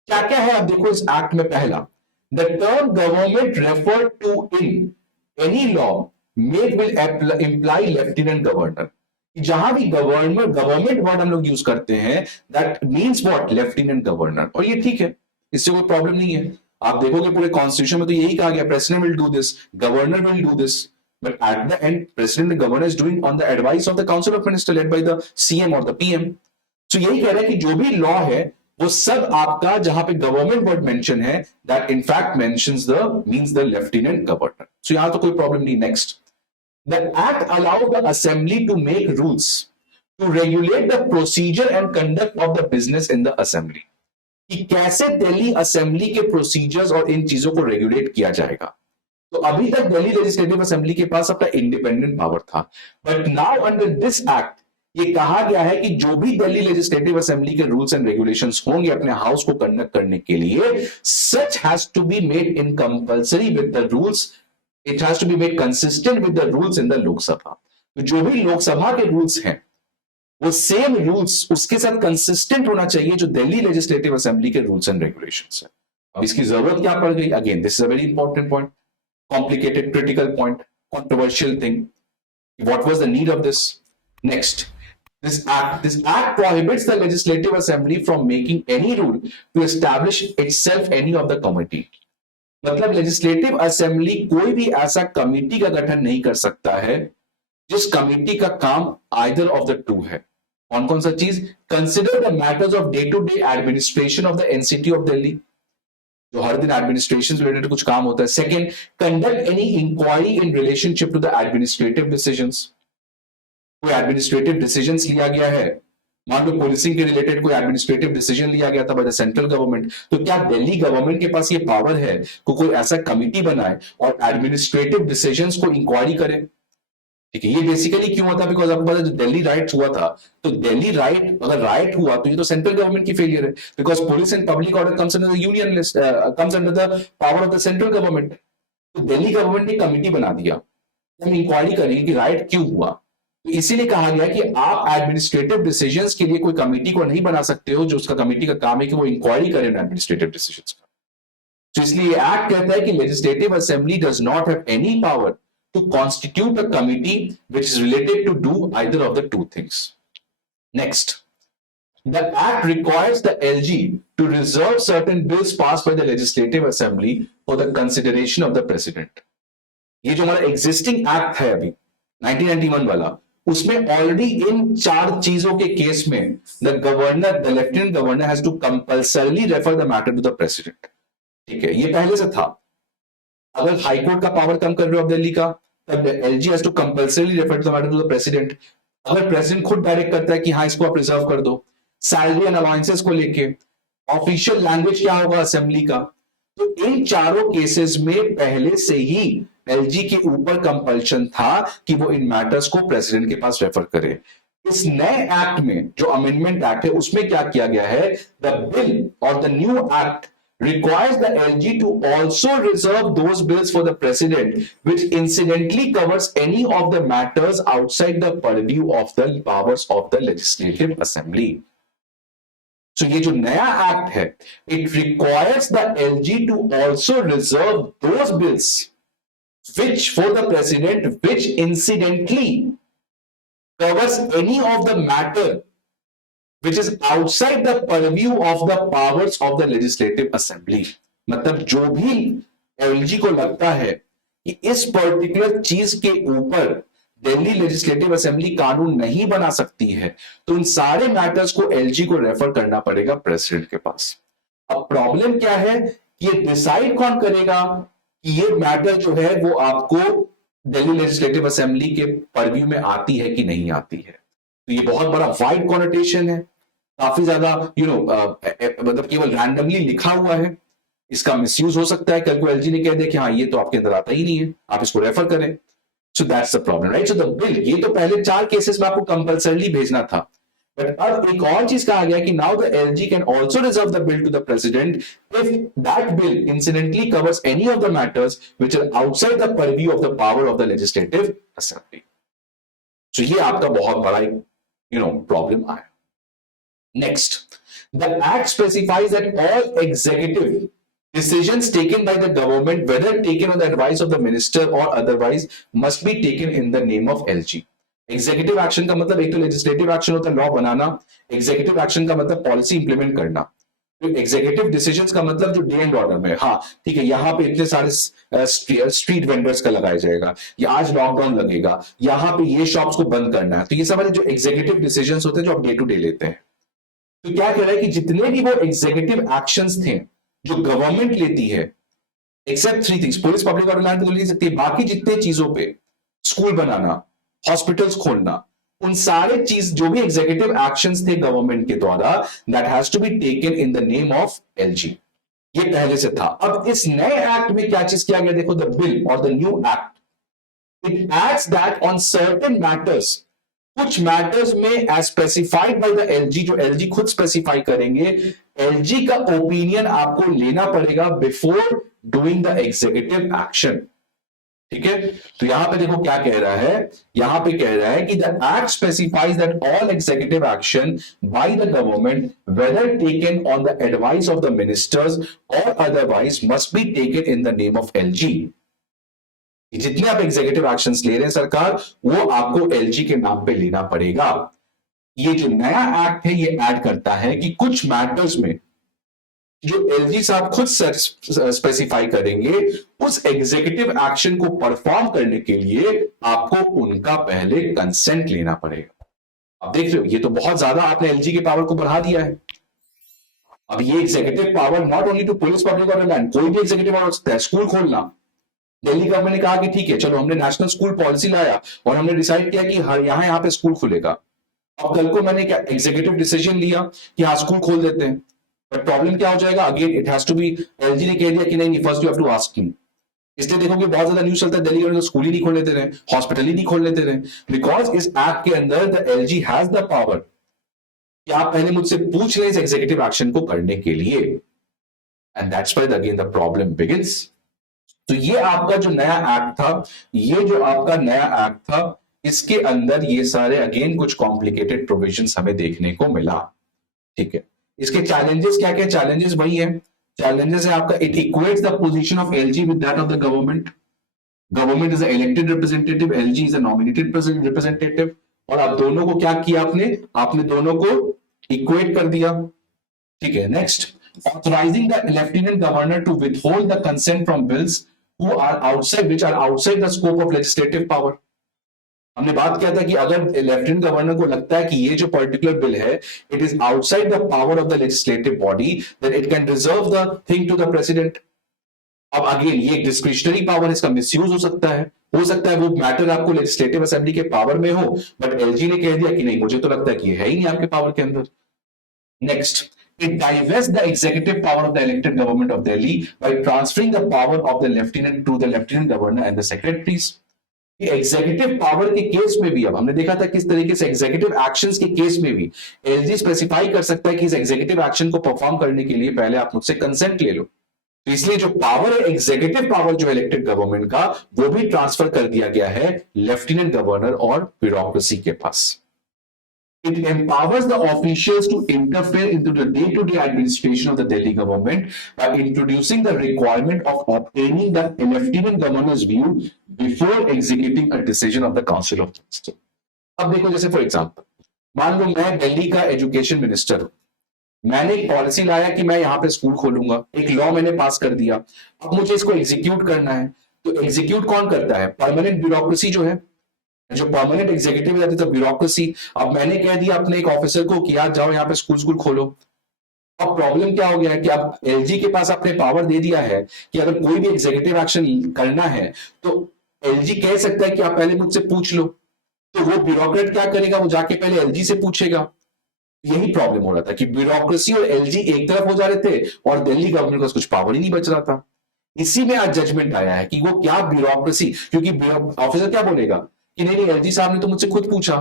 क्या क्या है आप देखो इस एक्ट में. पहला, the term government referred to in any law made will imply lieutenant governor. जहां भी गवर्नमेंट वर्ड हम लोग यूज करते हैं, that means what, lieutenant governor. और ये ठीक है, इससे कोई प्रॉब्लम नहीं है. आप देखोगे पूरे कॉन्स्टिट्यूशन में तो यही कहा गया, president will do this, governor will do this. But at the end president governor is doing on the advice of the council of minister led by the CM और द पीएम. सो यही कह रहा है कि जो भी लॉ है वो सब आपका जहां पे गवर्नमेंट वर्ड मेंशन है, that in fact mentions the means the lieutenant governor. So यहां तो कोई प्रॉब्लम नहीं. Next, the act allows the assembly to make rules to regulate the procedure and conduct of the business in the assembly. कि कैसे Delhi assembly के procedures और इन चीजों को रेगुलेट किया जाएगा. तो अभी तक दिल्ली लेजिस्लेटिव असेंबली के पास अपना इंडिपेंडेंट पावर था, but now under this act ये कहा गया है कि जो भी दिल्ली लेजिस्लेटिव असेंबली के रूल्स एंड रेगुलेशंस होंगे अपने हाउस को कंडक्ट करने के लिए, such has to be made in compulsory with the rules. It has to be made consistent with the rules in the Lok Sabha. तो जो भी लोकसभा के रूल्स हैं वो सेम रूल्स उसके साथ कंसिस्टेंट होना चाहिए जो दिल्ली लेजिस्लेटिव असेंबली के रूल्स एंड रेगुलेशंस है. अब इसकी जरूरत क्या पड़ गई? Again this is a very important point, complicated, critical point, controversial thing. What was the need of this? Next, this act prohibits the legislative assembly from making any rule to establish itself any of the committee. मतलब legislative assembly कोई भी ऐसा committee का गठन नहीं कर सकता है जिस कमिटी का काम आइदर ऑफ द टू है. कौन कौन सा चीज? Consider the matters of day to day administration of the NCT of Delhi, जो हर दिन एडमिनिस्ट्रेशन से रिलेटेड कुछ काम होता है. Second, conduct any inquiry in relationship to the administrative decisions. कोई एडमिनिस्ट्रेटिव डिसीजंस लिया गया है, मान लो पुलिसिंग के रिलेटेड कोई एडमिनिस्ट्रेटिव डिसीजन लिया गया था बाय द सेंट्रल गवर्नमेंट, तो क्या दिल्ली गवर्नमेंट के पास ये पावर है कि कोई ऐसा कमिटी बनाए और एडमिनिस्ट्रेटिव डिसीजंस को इंक्वायरी करे? ठीक है, ये बेसिकली क्यों होता है? बिकॉज आपको पता है दिल्ली राइट हुआ था, तो दिल्ली राइट अगर राइट हुआ तो ये तो सेंट्रल गवर्नमेंट की फेलियर है, because police and public order comes under the union list, comes under the power of the central government. तो दिल्ली गवर्नमेंट ने कमिटी बना दिया, हम इंक्वायरी करेंगे कि राइट क्यों हुआ. तो इसीलिए कहा गया कि आप एडमिनिस्ट्रेटिव डिसीजंस के लिए कोई कमेटी को नहीं बना सकते हो जो उसका कमेटी का काम है कि वो इंक्वायरी करे एडमिनिस्ट्रेटिव डिसीजंस का. तो इसलिए एक्ट कहता है कि legislative assembly does not have any power to constitute a committee which is related to do either of the two things. Next, the act requires the LG to reserve certain bills passed by the legislative assembly for the consideration of the president. ये जो हमारा existing act है अभी 1991 वाला, उसमें already in 4 चीजों के case में the governor, the lieutenant governor has to compulsorily refer the matter to the president. ठीक है, ये पहले से था. अगर हाईकोर्ट का पावर कम कर रहे हो आप दिल्ली का, तब LG has to compulsorily refer to the matter to the president. अगर प्रेसिडेंट खुद डायरेक्ट करता है कि हाँ इसको आप रिजर्व कर दो, सैलरी एंड अलाउंसेस को लेके, ऑफिशियल लैंग्वेज क्या होगा असेंबली का, तो इन चारों केसेस में पहले से ही एलजी के ऊपर कंपल्शन था कि वो इन मैटर्स को प्रेसिडेंट के पास रेफर करे. इस नए एक्ट में जो अमेंडमेंट एक्ट है उसमें क्या किया गया है, द बिल और the new act requires the LG to also reserve those bills for the president which incidentally covers any of the matters outside the purview of the powers of the legislative assembly. So ये जो नया act है, it requires the LG to also reserve those bills which for the president which incidentally covers any of the matter which is outside the purview of the powers of the legislative assembly. मतलब जो भी LG को लगता है कि इस particular चीज के ऊपर दिल्ली लेजिस्लेटिव असेंबली कानून नहीं बना सकती है, तो उन सारे मैटर्स को एलजी को रेफर करना पड़ेगा प्रेसिडेंट के पास. अब प्रॉब्लम क्या है, ये डिसाइड कौन करेगा कि ये मैटर जो है वो आपको दिल्ली लेजिस्लेटिव असेंबली के परव्यू में आती है कि नहीं आती है. तो ये बहुत बड़ा वाइड कॉनोटेशन है, काफी ज्यादा मतलब केवल रैंडमली लिखा हुआ है, इसका मिसयूज हो सकता है. कल को एलजी ने कह दिया कि हाँ ये तो आपके अंदर आता ही नहीं है, आप इसको रेफर करें. So that's the problem, right. So the bill, ये तो पहले 4 केसेस में आपको कंपल्सरली भेजना था, बट अब एक और चीज कहा गया कि now the LG can also reserve the bill to the president if that bill incidentally covers any of the matters which are outside the purview of the power of the legislative assembly. So ये आपका बहुत बड़ा problem आया. Next, the Act specifies that all executive decisions taken by the government, whether taken on the advice of the minister or otherwise, must be taken in the name of LG. Executive action का मतलब एक तो legislative action होता है law बनाना, executive action का मतलब policy implement करना. तो एग्जीक्यूटिव डिसीजंस का मतलब जो डे एंड ऑर्डर में, हाँ ठीक है यहाँ पे इतने सारे स्ट्रीट वेंडर्स का लगाया जाएगा, या आज लॉकडाउन लगेगा, यहाँ पे ये शॉप्स को बंद करना है, तो ये सब जो एग्जीक्यूटिव डिसीजंस होते हैं जो आप डे टू डे लेते हैं. तो क्या कह रहा है कि जितने भी वो एग्जीक्यूटिव एक्शंस थे जो गवर्नमेंट लेती है, except 3 things, police public order लाने तो ले सकती है, बाकी जितने चीजों पे, स्कूल बनाना, हॉस्पिटल्स खोलना, उन सारे चीज जो भी एग्जीक्यूटिव एक्शंस थे गवर्नमेंट के द्वारा, that has to be taken in the name of LG. ये पहले से था. अब इस नए एक्ट में क्या चीज किया गया, देखो, द बिल और the new act, it adds that on certain matters, कुछ मैटर्स में as specified by the LG, जो एलजी खुद स्पेसिफाई करेंगे, एलजी का ओपिनियन आपको लेना पड़ेगा before doing the executive action. ठीक है. तो यहां पे देखो क्या कह रहा है, यहां पे कह रहा है कि the act specifies that all executive action by the government whether taken on the advice of the ministers और otherwise must be taken in the name of LG. जितने आप एग्जीक्यूटिव एक्शंस ले रहे हैं सरकार, वो आपको एलजी के नाम पे लेना पड़ेगा. ये जो नया एक्ट है ये ऐड करता है कि कुछ मैटर्स में जो एलजी साहब खुद स्पेसिफाई करेंगे, उस एग्जीक्यूटिव एक्शन को परफॉर्म करने के लिए आपको उनका पहले कंसेंट लेना पड़ेगा. अब देख रहे हो, ये तो बहुत ज्यादा आपने एलजी के पावर को बढ़ा दिया है. अब ये executive power not only to police public order land, कोई भी एग्जीक्यूटिव ऑर्डर हो सकता है. स्कूल खोलना, दिल्ली गवर्नमेंट ने कहा कि ठीक है चलो हमने नेशनल स्कूल पॉलिसी लाया और हमने डिसाइड किया कि हर यहां पे स्कूल खुलेगा. अब कल को मैंने क्या एग्जीक्यूटिव डिसीजन लिया कि हाँ स्कूल खोल देते हैं, बट प्रॉब्लम क्या हो जाएगा, again it has to be, LG ने कह दिया कि नहीं first you have to ask me. इसलिए देखोगे बहुत ज्यादा न्यूज चलता है दिल्ली गवर्नमेंट स्कूल ही नहीं खोलने दे रहे, हॉस्पिटल ही नहीं खोलने दे रहे, बिकॉज इस एक्ट के अंदर the LG has the power कि आप पहले मुझसे पूछ लें इस एग्जीक्यूटिव एक्शन को करने के लिए. And that's why again the problem begins. तो ये आपका जो नया एक्ट था, ये जो आपका नया एक्ट था, इसके अंदर ये सारे अगेन कुछ कॉम्प्लिकेटेड प्रोविजंस हमें देखने को मिला. ठीक है. इसके चैलेंजेस क्या क्या, चैलेंजेस वही है, चैलेंजेस है आपका, it equates the position of LG with that of the government. Government is a elected representative, LG is a nominated representative, और आप दोनों को क्या किया आपने दोनों को इक्वेट कर दिया. ठीक है. Next, authorizing the lieutenant governor to withhold the consent from bills which are outside the scope of legislative power. हमने बात किया था कि अगर लेफ्टिनेंट गवर्नर को लगता है कि ये जो पर्टिकुलर बिल है it is outside the power of the legislative body, then it can reserve the thing to the president. अब अगेन ये डिस्क्रिशनरी पावर, इसका मिसयूज हो सकता है वो मैटर आपको लेजिस्लेटिव असेंबली के पावर में हो, बट एलजी ने कह दिया कि नहीं, मुझे तो लगता है कि ये है ही नहीं आपके पावर के अंदर. Next, it divests the executive power of the elected government of Delhi by transferring the power of the lieutenant to the lieutenant governor and the secretaries. ये एग्जीक्यूटिव पावर के केस में भी अब हमने देखा था किस तरीके से एग्जीक्यूटिव एक्शंस के केस में भी एलजी स्पेसिफाई कर सकता है कि इस एग्जीक्यूटिव एक्शन को परफॉर्म करने के लिए पहले आप मुझसे कंसेंट ले लो. तो इसलिए जो पावर है, एग्जीक्यूटिव पावर जो इलेक्टेड गवर्नमेंट का, वो भी ट्रांसफर कर दिया गया है लेफ्टिनेंट गवर्नर और ब्यूरोक्रेसी के पास. It empowers the officials to interfere into the day-to-day administration of the Delhi government by introducing the requirement of obtaining the Lieutenant Governor's view before executing a decision of the Council of Ministers. अब देखो, जैसे for example मान लो मैं दिल्ली का education minister हूं, मैंने एक policy लाया कि मैं यहाँ पे स्कूल खोलूंगा, एक लॉ मैंने पास कर दिया, अब मुझे इसको एग्जीक्यूट करना है। तो एग्जीक्यूट कौन करता है? परमानेंट ब्यूरोक्रेसी जो है, जो परमानेंट एग्जीक्यूटिव रहती है, ब्यूरोक्रेसी। अब मैंने कह दिया अपने एक ऑफिसर को कि यार जाओ यहाँ पे स्कूल खोलो। अब प्रॉब्लम क्या हो गया है कि अब एलजी के पास अपने पावर दे दिया है कि अगर कोई भी एग्जीक्यूटिव एक्शन करना है तो एलजी कह सकता है कि आप पहले मुझसे पूछ लो। तो वो ब्यूरोक्रेट क्या करेगा? वो जाके पहले एलजी से पूछेगा। यही प्रॉब्लम हो रहा था कि ब्यूरोक्रेसी और एलजी एक तरफ हो जा रहे थे और दिल्ली गवर्नमेंट को कुछ पावर ही नहीं बच रहा था। इसी में आज जजमेंट आया है कि वो क्या ब्यूरोक्रेसी, क्योंकि ऑफिसर क्या बोलेगा कि नहीं एलजी साहब ने तो मुझसे खुद पूछा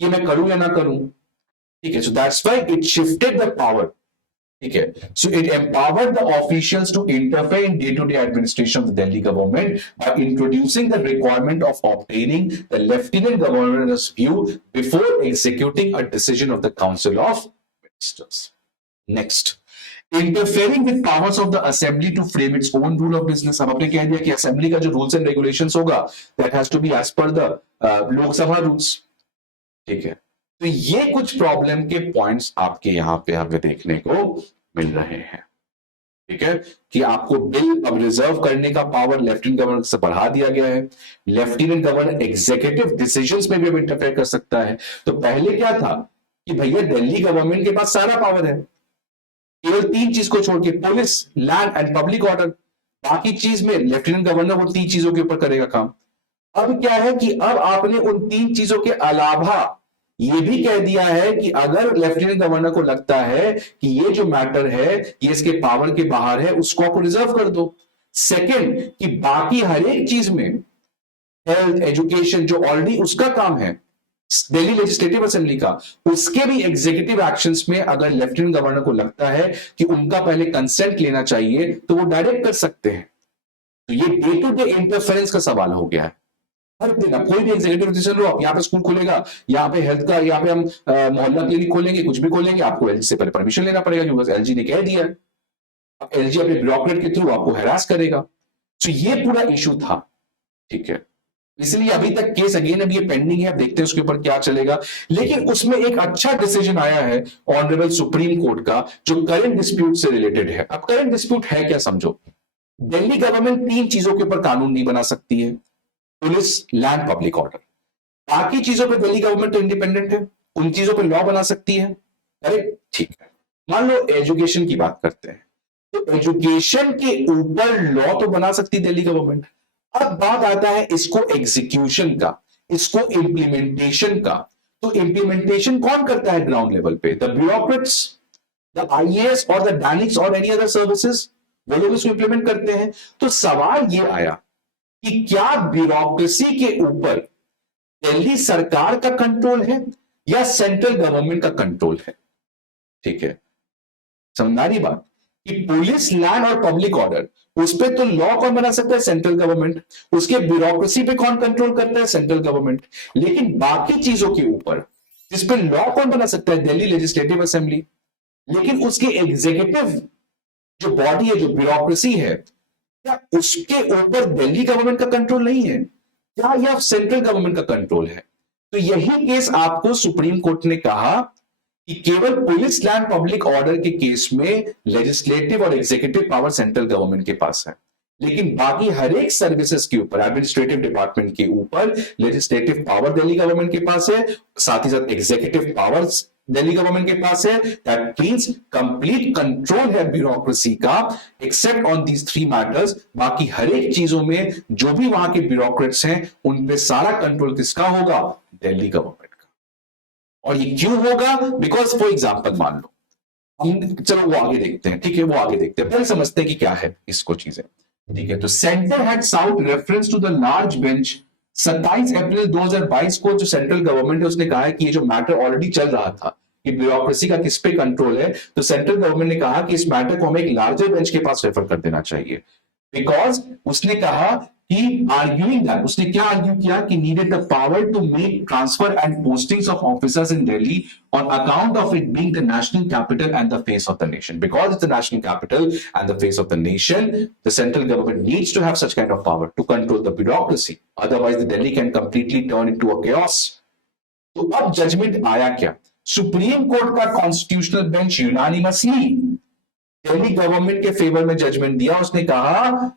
कि मैं करूं या ना करूं। ठीक है, so that's why it shifted the power. ठीक है, so it empowered the officials to interfere in day-to-day administration of the Delhi government by introducing the requirement of obtaining the Lieutenant Governor's view before executing a decision of the Council of Ministers. Next, interfering with powers of the assembly to frame its own rule of business. अब आपने कह दिया कि assembly का जो rules and regulations होगा that has to be as per the Lok Sabha rules. ठीक है, तो ये कुछ प्रॉब्लम के पॉइंट्स आपके यहां पे हमें देखने को मिल रहे हैं। ठीक है, कि आपको बिल अब रिजर्व करने का पावर लेफ्टिनेंट गवर्नर से बढ़ा दिया गया है। लेफ्टिनेंट गवर्नर एग्जीक्यूटिव डिसीजंस में भी इंटरफेयर कर सकता है। तो पहले क्या था कि भैया दिल्ली गवर्नमेंट के पास सारा पावर है, केवल 3 चीज को छोड़ के, police, land and public order, बाकी चीज में लेफ्टिनेंट गवर्नर वो 3 चीजों के ऊपर करेगा काम। अब क्या है कि अब आपने उन 3 चीजों के अलावा ये भी कह दिया है कि अगर लेफ्टिनेंट गवर्नर को लगता है कि ये जो मैटर है ये इसके पावर के बाहर है, उसको आपको रिजर्व कर दो। सेकंड, कि बाकी हर एक चीज में, हेल्थ, एजुकेशन, जो ऑलरेडी उसका काम है दिल्ली लेजिस्लेटिव असेंबली का, उसके भी एग्जीक्यूटिव एक्शंस में अगर लेफ्टिनेंट गवर्नर को लगता है कि उनका पहले कंसेंट लेना चाहिए तो वो डायरेक्ट कर सकते हैं। तो ये डे टू डे इंटरफेरेंस का सवाल हो गया है। हर दिन आप कोई भी एग्जीक्यूटिव डिसीजन लो, आप यहाँ पे स्कूल खुलेगा, यहाँ पे हेल्थ का, यहाँ पे हम मोहल्ला क्लिनिक खोलेंगे, कुछ भी खोलेंगे, आपको एलजी से पहले परमिशन लेना पड़ेगा क्योंकि एलजी ने कह दिया है। एलजी अपने ब्यूरोक्रेट के थ्रू आपको हैरास करेगा। तो ये पूरा इशू था। ठीक है, इसलिए अभी तक केस अगेन अभी ये पेंडिंग है, अब देखते हैं उसके ऊपर क्या चलेगा। लेकिन उसमें एक अच्छा डिसीजन आया है ऑनरेबल सुप्रीम कोर्ट का जो करंट डिस्प्यूट से रिलेटेड है। अब करंट डिस्प्यूट है क्या समझो, दिल्ली गवर्नमेंट 3 चीजों के ऊपर कानून नहीं बना सकती है, पुलिस, लैंड, पब्लिक ऑर्डर। बाकी चीजों पे दिल्ली गवर्नमेंट तो इंडिपेंडेंट है, उन चीजों पे लॉ बना सकती है। अरे ठीक है, मान लो एजुकेशन की बात करते हैं, तो एजुकेशन के ऊपर लॉ तो बना सकती दिल्ली गवर्नमेंट। अब बात आता है इसको एग्जीक्यूशन का, इसको इंप्लीमेंटेशन का। तो इंप्लीमेंटेशन कौन करता है ग्राउंड लेवल पे? द ब्यूरोक्रेट्स, द आईएएस और द डैनिक्स और एनी अदर सर्विसेज, वो लोग इसको इंप्लीमेंट करते हैं। तो सवाल ये आया कि क्या ब्यूरोक्रेसी के ऊपर दिल्ली सरकार का कंट्रोल है या सेंट्रल गवर्नमेंट का कंट्रोल है? ठीक है, समझना रही बात कि पुलिस, लैंड और पब्लिक ऑर्डर, उस पर तो लॉ कौन बना सकता है? Central government. उसके ब्यूरोक्रेसी पे कौन कंट्रोल करता है? Central government. लेकिन बाकी चीजों के ऊपर जिस पे लॉ कौन बना सकता है? Delhi legislative assembly. लेकिन उसके एग्जीक्यूटिव जो बॉडी है, जो ब्यूरोक्रेसी है, क्या उसके ऊपर दिल्ली गवर्नमेंट का कंट्रोल नहीं है? क्या यह सेंट्रल गवर्नमेंट का कंट्रोल है? तो यही केस आपको सुप्रीम कोर्ट ने कहा कि केवल पुलिस, लैंड, पब्लिक ऑर्डर के केस में लेजिस्लेटिव और एग्जीक्यूटिव पावर सेंट्रल गवर्नमेंट के पास है, लेकिन बाकी हर एक सर्विसेज के ऊपर, एडमिनिस्ट्रेटिव डिपार्टमेंट के ऊपर लेजिस्लेटिव पावर दिल्ली गवर्नमेंट के पास है, साथ ही साथ एग्जीक्यूटिव पावर्स दिल्ली गवर्नमेंट के पास है। दैट मींस कंप्लीट कंट्रोल है ब्यूरोक्रेसी का, एक्सेप्ट ऑन दीज 3 मैटर्स। बाकी हर एक चीजों में जो भी वहां के ब्यूरोक्रेट्स हैं, उन पे सारा कंट्रोल किसका होगा? दिल्ली गवर्नमेंट का। और ये क्यों होगा? बिकॉज फॉर एग्जाम्पल मान लो हम, चलो वो आगे देखते हैं। ठीक है, वो आगे देखते हैं, पहले समझते हैं कि क्या है इसको चीजें। ठीक है, तो centre had sought reference to the large bench. 27 April 2022 को जो सेंट्रल गवर्नमेंट है उसने कहा है कि ये जो मैटर ऑलरेडी चल रहा था कि ब्यूरोक्रेसी का किस पे कंट्रोल है, तो सेंट्रल गवर्नमेंट ने कहा कि इस मैटर को हमें एक लार्जर बेंच के पास रेफर कर देना चाहिए। बिकॉज उसने कहा he arguing that, उसने क्या आर्ग्यू किया कि needed the power to make transfer and postings of officers in Delhi on account of it being the national capital and the face of the nation. Because it's the national capital and the face of the nation, the central government needs to have such kind of power to control the bureaucracy. Otherwise, the Delhi can completely turn into a chaos. तो अब judgement आया क्या? Supreme court का constitutional bench unanimously Delhi government के favour में judgement दिया. उसने कहा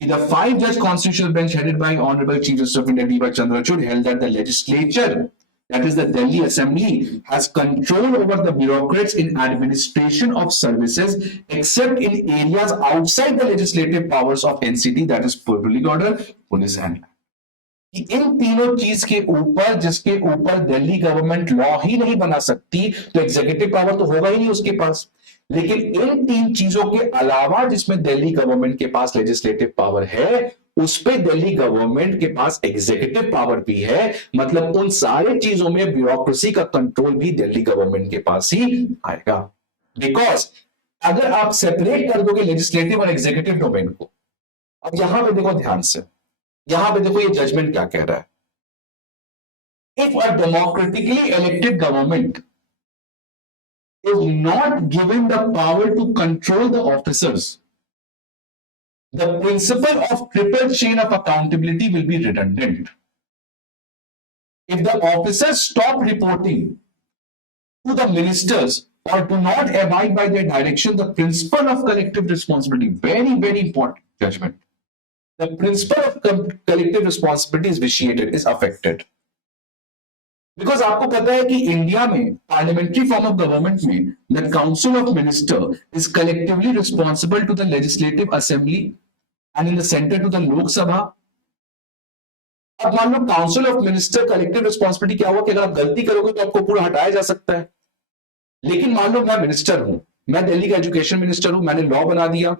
the 5-judge constitutional bench headed by Honorable Chief Justice of India D.Y. Chandrachud held that the legislature, that is the Delhi Assembly, has control over the bureaucrats in administration of services except in areas outside the legislative powers of NCT, that is public order, police and इन तीनों चीज के ऊपर जिसके ऊपर Delhi government law ही नहीं बना सकती, तो एग्जीक्यूटिव पावर तो होगा ही नहीं उसके पास. लेकिन इन तीन चीजों के अलावा जिसमें दिल्ली गवर्नमेंट के पास लेजिस्लेटिव पावर है, उस पे दिल्ली गवर्नमेंट के पास एग्जीक्यूटिव पावर भी है. मतलब उन सारे चीजों में ब्यूरोक्रेसी का कंट्रोल भी दिल्ली गवर्नमेंट के पास ही आएगा. बिकॉज अगर आप सेपरेट कर दोगे लेजिस्लेटिव और एग्जीक्यूटिव डोमेन को, अब यहां पे देखो ध्यान से, यहां पे देखो ये जजमेंट क्या कह रहा है. If a democratically elected government is not given the power to control the officers, the principle of triple chain of accountability will be redundant. If the officers stop reporting to the ministers or do not abide by their direction, the principle of collective responsibility, very, very important judgment. The principle of collective responsibility is vitiated, is affected. Because आपको पता है कि India में parliamentary form of government में the council of minister is collectively responsible to the legislative assembly and in the centre to the Lok Sabha. अब मान लो council of minister collective responsibility क्या हुआ कि अगर आप गलती करोगे तो आपको पूरा हटाया जा सकता है. लेकिन मान लो मैं मिनिस्टर हूं, मैं दिल्ली का एजुकेशन मिनिस्टर हूं, मैंने लॉ बना दिया,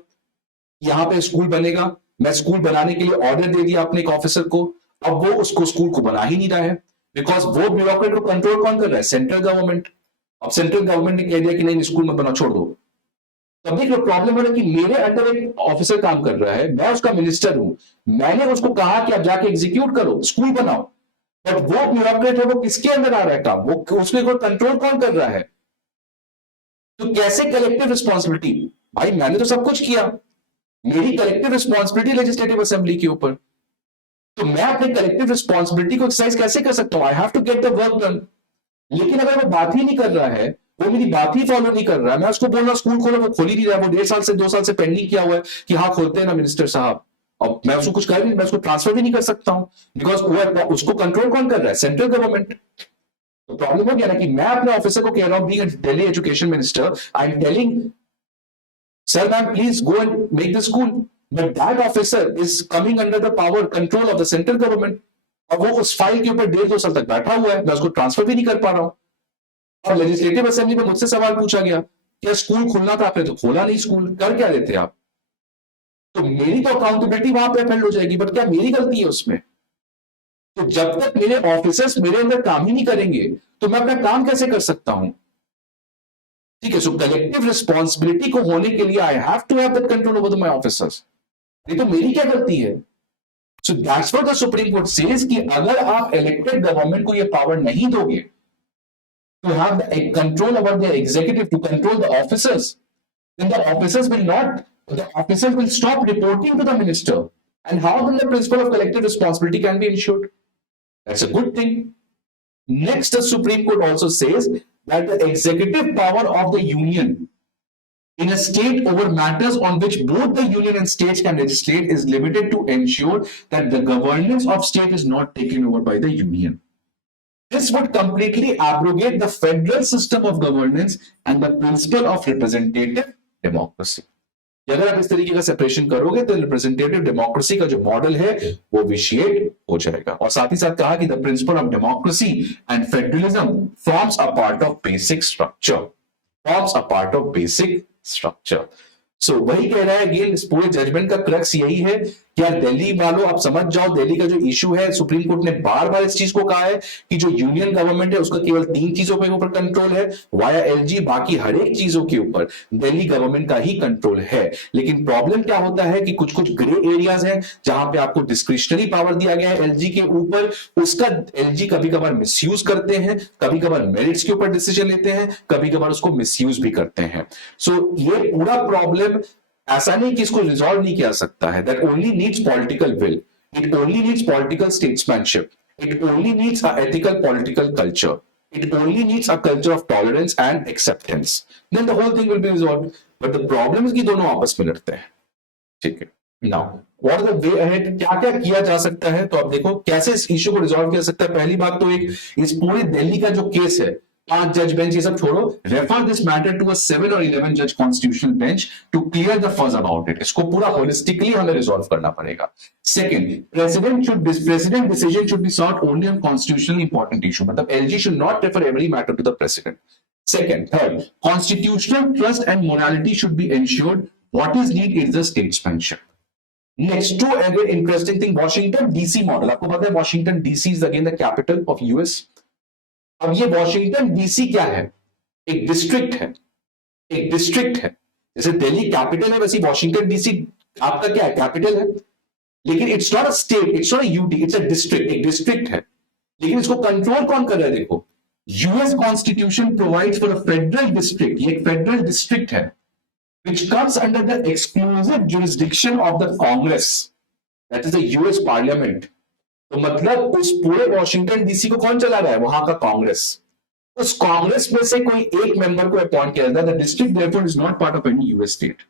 यहां पे स्कूल बनेगा, मैं स्कूल बनाने के लिए ऑर्डर दे दिया अपने एक ऑफिसर को, अब वो उसको स्कूल को बना ही नहीं रहा है. बिकॉज वो ब्यूरोक्रेट को कंट्रोल कौन कर रहा है? Central government. अब सेंट्रल गवर्नमेंट ने कह दिया कि नहीं स्कूल में बना, छोड़ दो. तभी जो प्रॉब्लम है कि मेरे अंडर एक ऑफिसर काम कर रहा है, मैं उसका मिनिस्टर हूं, मैंने उसको कहा कि आप जाके एग्जीक्यूट करो, स्कूल बनाओ, बट वो ब्यूरोक्रेट है, वो किसके अंदर आ रहा है काम, वो उसमें कंट्रोल कौन कर रहा है? तो कैसे कलेक्टिव रिस्पॉन्सिबिलिटी? भाई मैंने तो सब कुछ किया, मेरी कलेक्टिव रिस्पॉन्सिबिलिटी लेजिस्लेटिव असेंबली के ऊपर, तो मैं अपने कलेक्टिव रिस्पॉन्सिबिलिटी को एक्सरसाइज कैसे कर सकता हूं? I have to get the work done. लेकिन अगर वो बात ही नहीं कर रहा है, वो मेरी बात ही फॉलो नहीं कर रहा है, मैं उसको बोल रहा स्कूल खोलो, वो खोल ही नहीं रहा है, वो 1.5 साल से 2 साल से पेंडिंग किया हुआ है कि हाँ खोलते हैं ना मिनिस्टर साहब, और मैं उसको कुछ कर नहीं, मैं उसको ट्रांसफर भी नहीं कर सकता हूं, बिकॉज उसको कंट्रोल कौन कर रहा है? Central government. तो प्रॉब्लम हो गया ना कि मैं अपने ऑफिसर को कह रहा हूं, being Delhi education minister, I am telling sir ma'am please go and make the school, but that officer is coming under the power control of the central government. और वो उस फाइल के ऊपर 1.5-2 साल तक बैठा हुआ है, मैं उसको ट्रांसफर भी नहीं कर पा रहा हूं. और लेजिस्लेटिव असेंबली में मुझसे सवाल पूछा गया, क्या स्कूल खुलना था, आपने तो खोला नहीं, स्कूल कर क्या रहे थे आप? तो मेरी तो अकाउंटेबिलिटी वहां पे फेल हो जाएगी, बट क्या मेरी गलती है उसमें? तो जब तक मेरे ऑफिसर्स मेरे अंदर काम ही नहीं करेंगे, तो मैं अपना काम कैसे कर सकता हूं? ठीक है, सो कलेक्टिव रिस्पॉन्सिबिलिटी को होने के लिए I have to have that control over my officers. ये तो मेरी क्या गलती है? So that's what the supreme court says कि अगर आप इलेक्टेड गवर्नमेंट को ये पावर नहीं दोगे to have the control over the executive, to control the officers, then the officers will stop reporting to the minister, and how then the principle of collective responsibility can be ensured? That's a good thing. Next the supreme court also says that the executive power of the union in a state over matters on which both the union and states can legislate is limited to ensure that the governance of state is not taken over by the union. This would completely abrogate the federal system of governance and the principle of representative democracy. अगर आप इस तरीके का separation करोगे तो representative democracy का जो model है वो विशिएट हो जाएगा. और साथ ही साथ कहा कि the principle of democracy and federalism forms a part of basic structure, forms a part of basic structure. So वही कह रहा है, अगेन इस पूरे जजमेंट का क्रक्स यही है क्या दिल्ली वालों आप समझ जाओ, दिल्ली का जो इशू है, सुप्रीम कोर्ट ने बार बार इस चीज को कहा है कि जो यूनियन गवर्नमेंट है उसका केवल 3 चीजों के ऊपर कंट्रोल है, वाया एलजी, बाकी हर एक चीजों के ऊपर दिल्ली गवर्नमेंट का ही कंट्रोल है। लेकिन प्रॉब्लम क्या होता है कि कुछ कुछ ग्रे एरियाज हैं जहां पे आपको डिस्क्रिशनरी पावर दिया गया है एलजी के ऊपर, उसका एलजी कभी कभार मिसयूज करते हैं, कभी कभार मेरिट्स के ऊपर डिसीजन लेते हैं, कभी कभार उसको मिसयूज भी करते हैं। सो ये पूरा प्रॉब्लम ऐसा नहीं कि इसको रिजॉल्व नहीं किया सकता है, that only needs political will, it only needs political statesmanship, it only needs a ethical political culture, it only needs a culture of tolerance and acceptance, then the whole thing will be resolved. But the problem is कि दोनों आपस में लड़ते हैं। ठीक है, now what is the way ahead, क्या क्या किया जा सकता है? तो आप देखो कैसे इस इशू को रिजॉल्व किया सकता है। पहली बात तो एक इस पूरे दिल्ली का जो केस है, 5 जज बेंच ये सब छोड़ो, refer this matter to a 7 or 11 जज constitutional bench to clear the fuzz about it. इसको पूरा होलिस्टिकली हमें रिजॉल्व करना पड़ेगा। Second, president decision should be sought only on constitutionally important issue, मतलब LG should not refer every matter to the president. Second, third, constitutional trust and morality should be ensured. What is needed is the statesmanship. Next to again interesting thing, Washington DC model, आपको पता है Washington DC is again the capital of US। अब ये Washington DC क्या है? एक district है, एक डिस्ट्रिक्ट है। जैसे दिल्ली कैपिटल है वैसे वॉशिंगटन डीसी आपका क्या है? कैपिटल है। लेकिन it's not a state, it's not a UT, it's a district, एक डिस्ट्रिक्ट है। लेकिन इसको कंट्रोल कौन कर रहा है? देखो, US constitution provides for a federal district, ये एक फेडरल डिस्ट्रिक्ट है which comes under the exclusive jurisdiction of the Congress, that is the US Parliament। तो मतलब उस पूरे वॉशिंगटन डीसी को कौन चला रहा है? वहां का कांग्रेस। उस कांग्रेस में से कोई एक मेंबर को अपॉइंट किया जाता है। The district therefore is not part of any US state.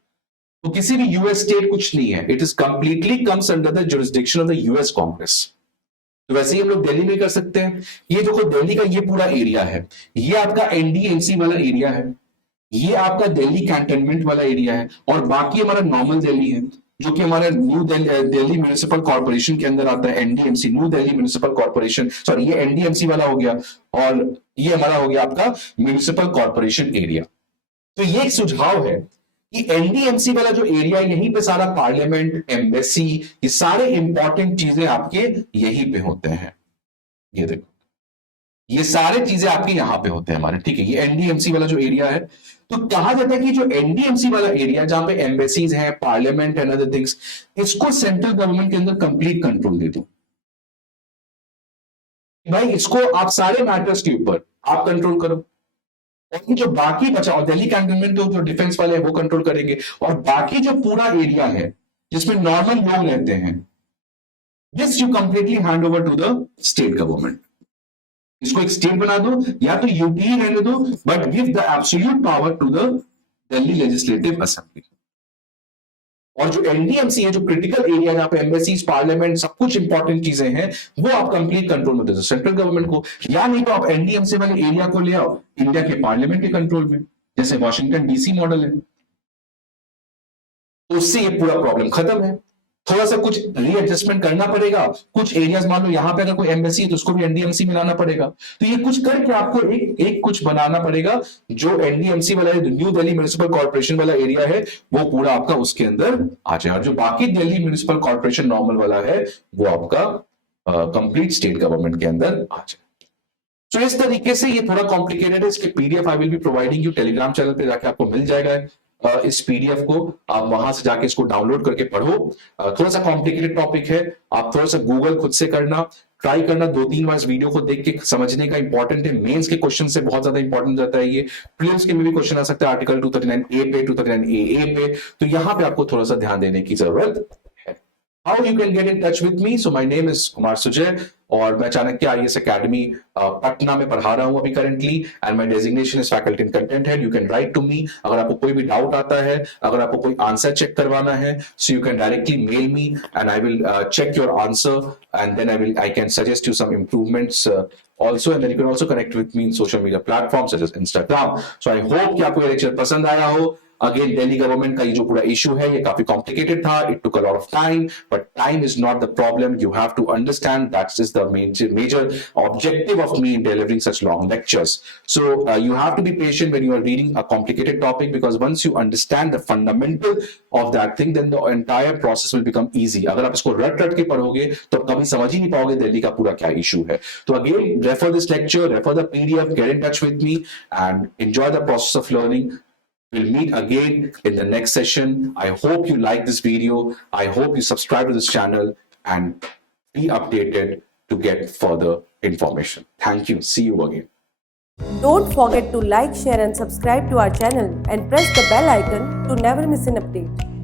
तो किसी भी यूएस स्टेट कुछ नहीं है, it is completely comes under the jurisdiction of the US Congress. तो वैसे ही हम लोग दिल्ली में कर सकते हैं। ये देखो दिल्ली का ये पूरा एरिया है, ये आपका एनडीएमसी वाला एरिया है, ये आपका दिल्ली कैंटोनमेंट वाला एरिया है, और बाकी हमारा नॉर्मल दिल्ली है जो कि हमारे न्यू दिल्ली म्यूनिसिपल कॉर्पोरेशन के अंदर आता है, NDMC, new Delhi municipal corporation. Sorry, ये एनडीएमसी वाला हो गया और ये हमारा हो गया आपका म्यूनिसिपल कॉर्पोरेशन एरिया। तो ये एक सुझाव है कि एनडीएमसी वाला जो एरिया, यहीं पे सारा पार्लियामेंट, एम्बेसी, ये सारे इंपॉर्टेंट चीजें आपके यहीं पे होते हैं। ये देखो, ये सारे चीजें आपके यहां पे होते हैं हमारे। ठीक है, ये एनडीएमसी वाला जो एरिया है। तो कहा जाता है कि जो एनडीएमसी वाला एरिया जहां पे एम्बेसीज हैं, पार्लियामेंट एंड अदर थिंग्स, इसको सेंट्रल गवर्नमेंट के अंदर कंप्लीट कंट्रोल दे दो। भाई इसको आप सारे मैटर्स के ऊपर आप कंट्रोल करो, और जो बाकी बचा, और दिल्ली कैंटोनमेंट तो जो डिफेंस वाले हैं वो कंट्रोल करेंगे, और बाकी जो पूरा एरिया है जिसमें नॉर्मल लोग रहते हैं, this you completely hand over to the state government. इसको एक स्टेट बना दो या तो यूटी रहने दो, but give the absolute power to the Delhi legislative assembly. और जो एनडीएमसी है, जो क्रिटिकल एरिया जहां पे एम्बेसीज, पार्लियामेंट, सब कुछ इंपॉर्टेंट चीजें हैं, वो आप कंप्लीट कंट्रोल में दे दो सेंट्रल गवर्नमेंट को। या नहीं तो आप एनडीएमसी वाले एरिया को ले आओ इंडिया के पार्लियामेंट के कंट्रोल में, जैसे वॉशिंगटन डीसी मॉडल है। तो उससे ये पूरा प्रॉब्लम खत्म है। थोड़ा सा कुछ रीएडजस्टमेंट करना पड़ेगा, कुछ एरियाज, मान लो यहां पे अगर कोई एम्बेसी है तो उसको भी एनडीएमसी में लाना पड़ेगा। तो ये कुछ करके आपको एक कुछ बनाना पड़ेगा जो एनडीएमसी वाला है, न्यू दिल्ली म्यूनिसिपल कॉर्पोरेशन वाला एरिया है, वो पूरा आपका उसके अंदर आ जाए, और जो बाकी दिल्ली म्यूनिसिपल कॉर्पोरेशन नॉर्मल वाला है वो आपका कंप्लीट स्टेट गवर्नमेंट के अंदर आ जाए। तो इस तरीके से ये थोड़ा कॉम्प्लिकेटेड है। इसके PDF I will be providing you, Telegram channel पे जाके आपको मिल जाएगा। इस पीडीएफ को आप वहां से जाके इसको डाउनलोड करके पढ़ो। थोड़ा सा कॉम्प्लिकेटेड टॉपिक है, आप थोड़ा सा गूगल खुद से करना, ट्राई करना, 2-3 बार इस वीडियो को देख के समझने का। इंपॉर्टेंट है, मेंस के क्वेश्चन से बहुत ज्यादा इंपॉर्टेंट रहता है ये। प्रीलिम्स के में भी क्वेश्चन आ सकता है आर्टिकल 239A पे, 239AA पे, तो यहां पे आपको थोड़ा सा ध्यान देने की जरूरत है। How you can get in touch with me? So my name is Kumar Sujay, और मैं चाणक्य आईएएस एकेडमी पटना में पढ़ा रहा हूं अभी currently, and my designation is faculty in content head. You can write to me अगर आपको कोई भी डाउट आता है, अगर आपको कोई आंसर चेक करवाना है, so you can directly mail me and I will check your answer, and then I can suggest you some improvements also, and then you can also connect with me in social media platforms such as Instagram. So I hope कि आपको ये lecture पसंद आया हो। Again Delhi government का ये जो पूरा इशू है ये काफी कॉम्प्लिकेटेड था. It took a lot of time, but time is not the problem. You have to understand that is the major objective of me in delivering such long lectures. So you have to be patient when you are reading a complicated topic, because once you understand the fundamental of that thing, then the entire process will become easy. अगर आप इसको रट रट के पढ़ोगे तो कभी समझ ही नहीं पाओगे दिल्ली का पूरा क्या इशू है. तो again refer this lecture, refer the PDF, get in touch with me and enjoy the process of learning. We'll meet again in the next session. I hope you like this video. I hope you subscribe to this channel and be updated to get further information. Thank you. See you again. Don't forget to like, share and subscribe to our channel and press the bell icon to never miss an update.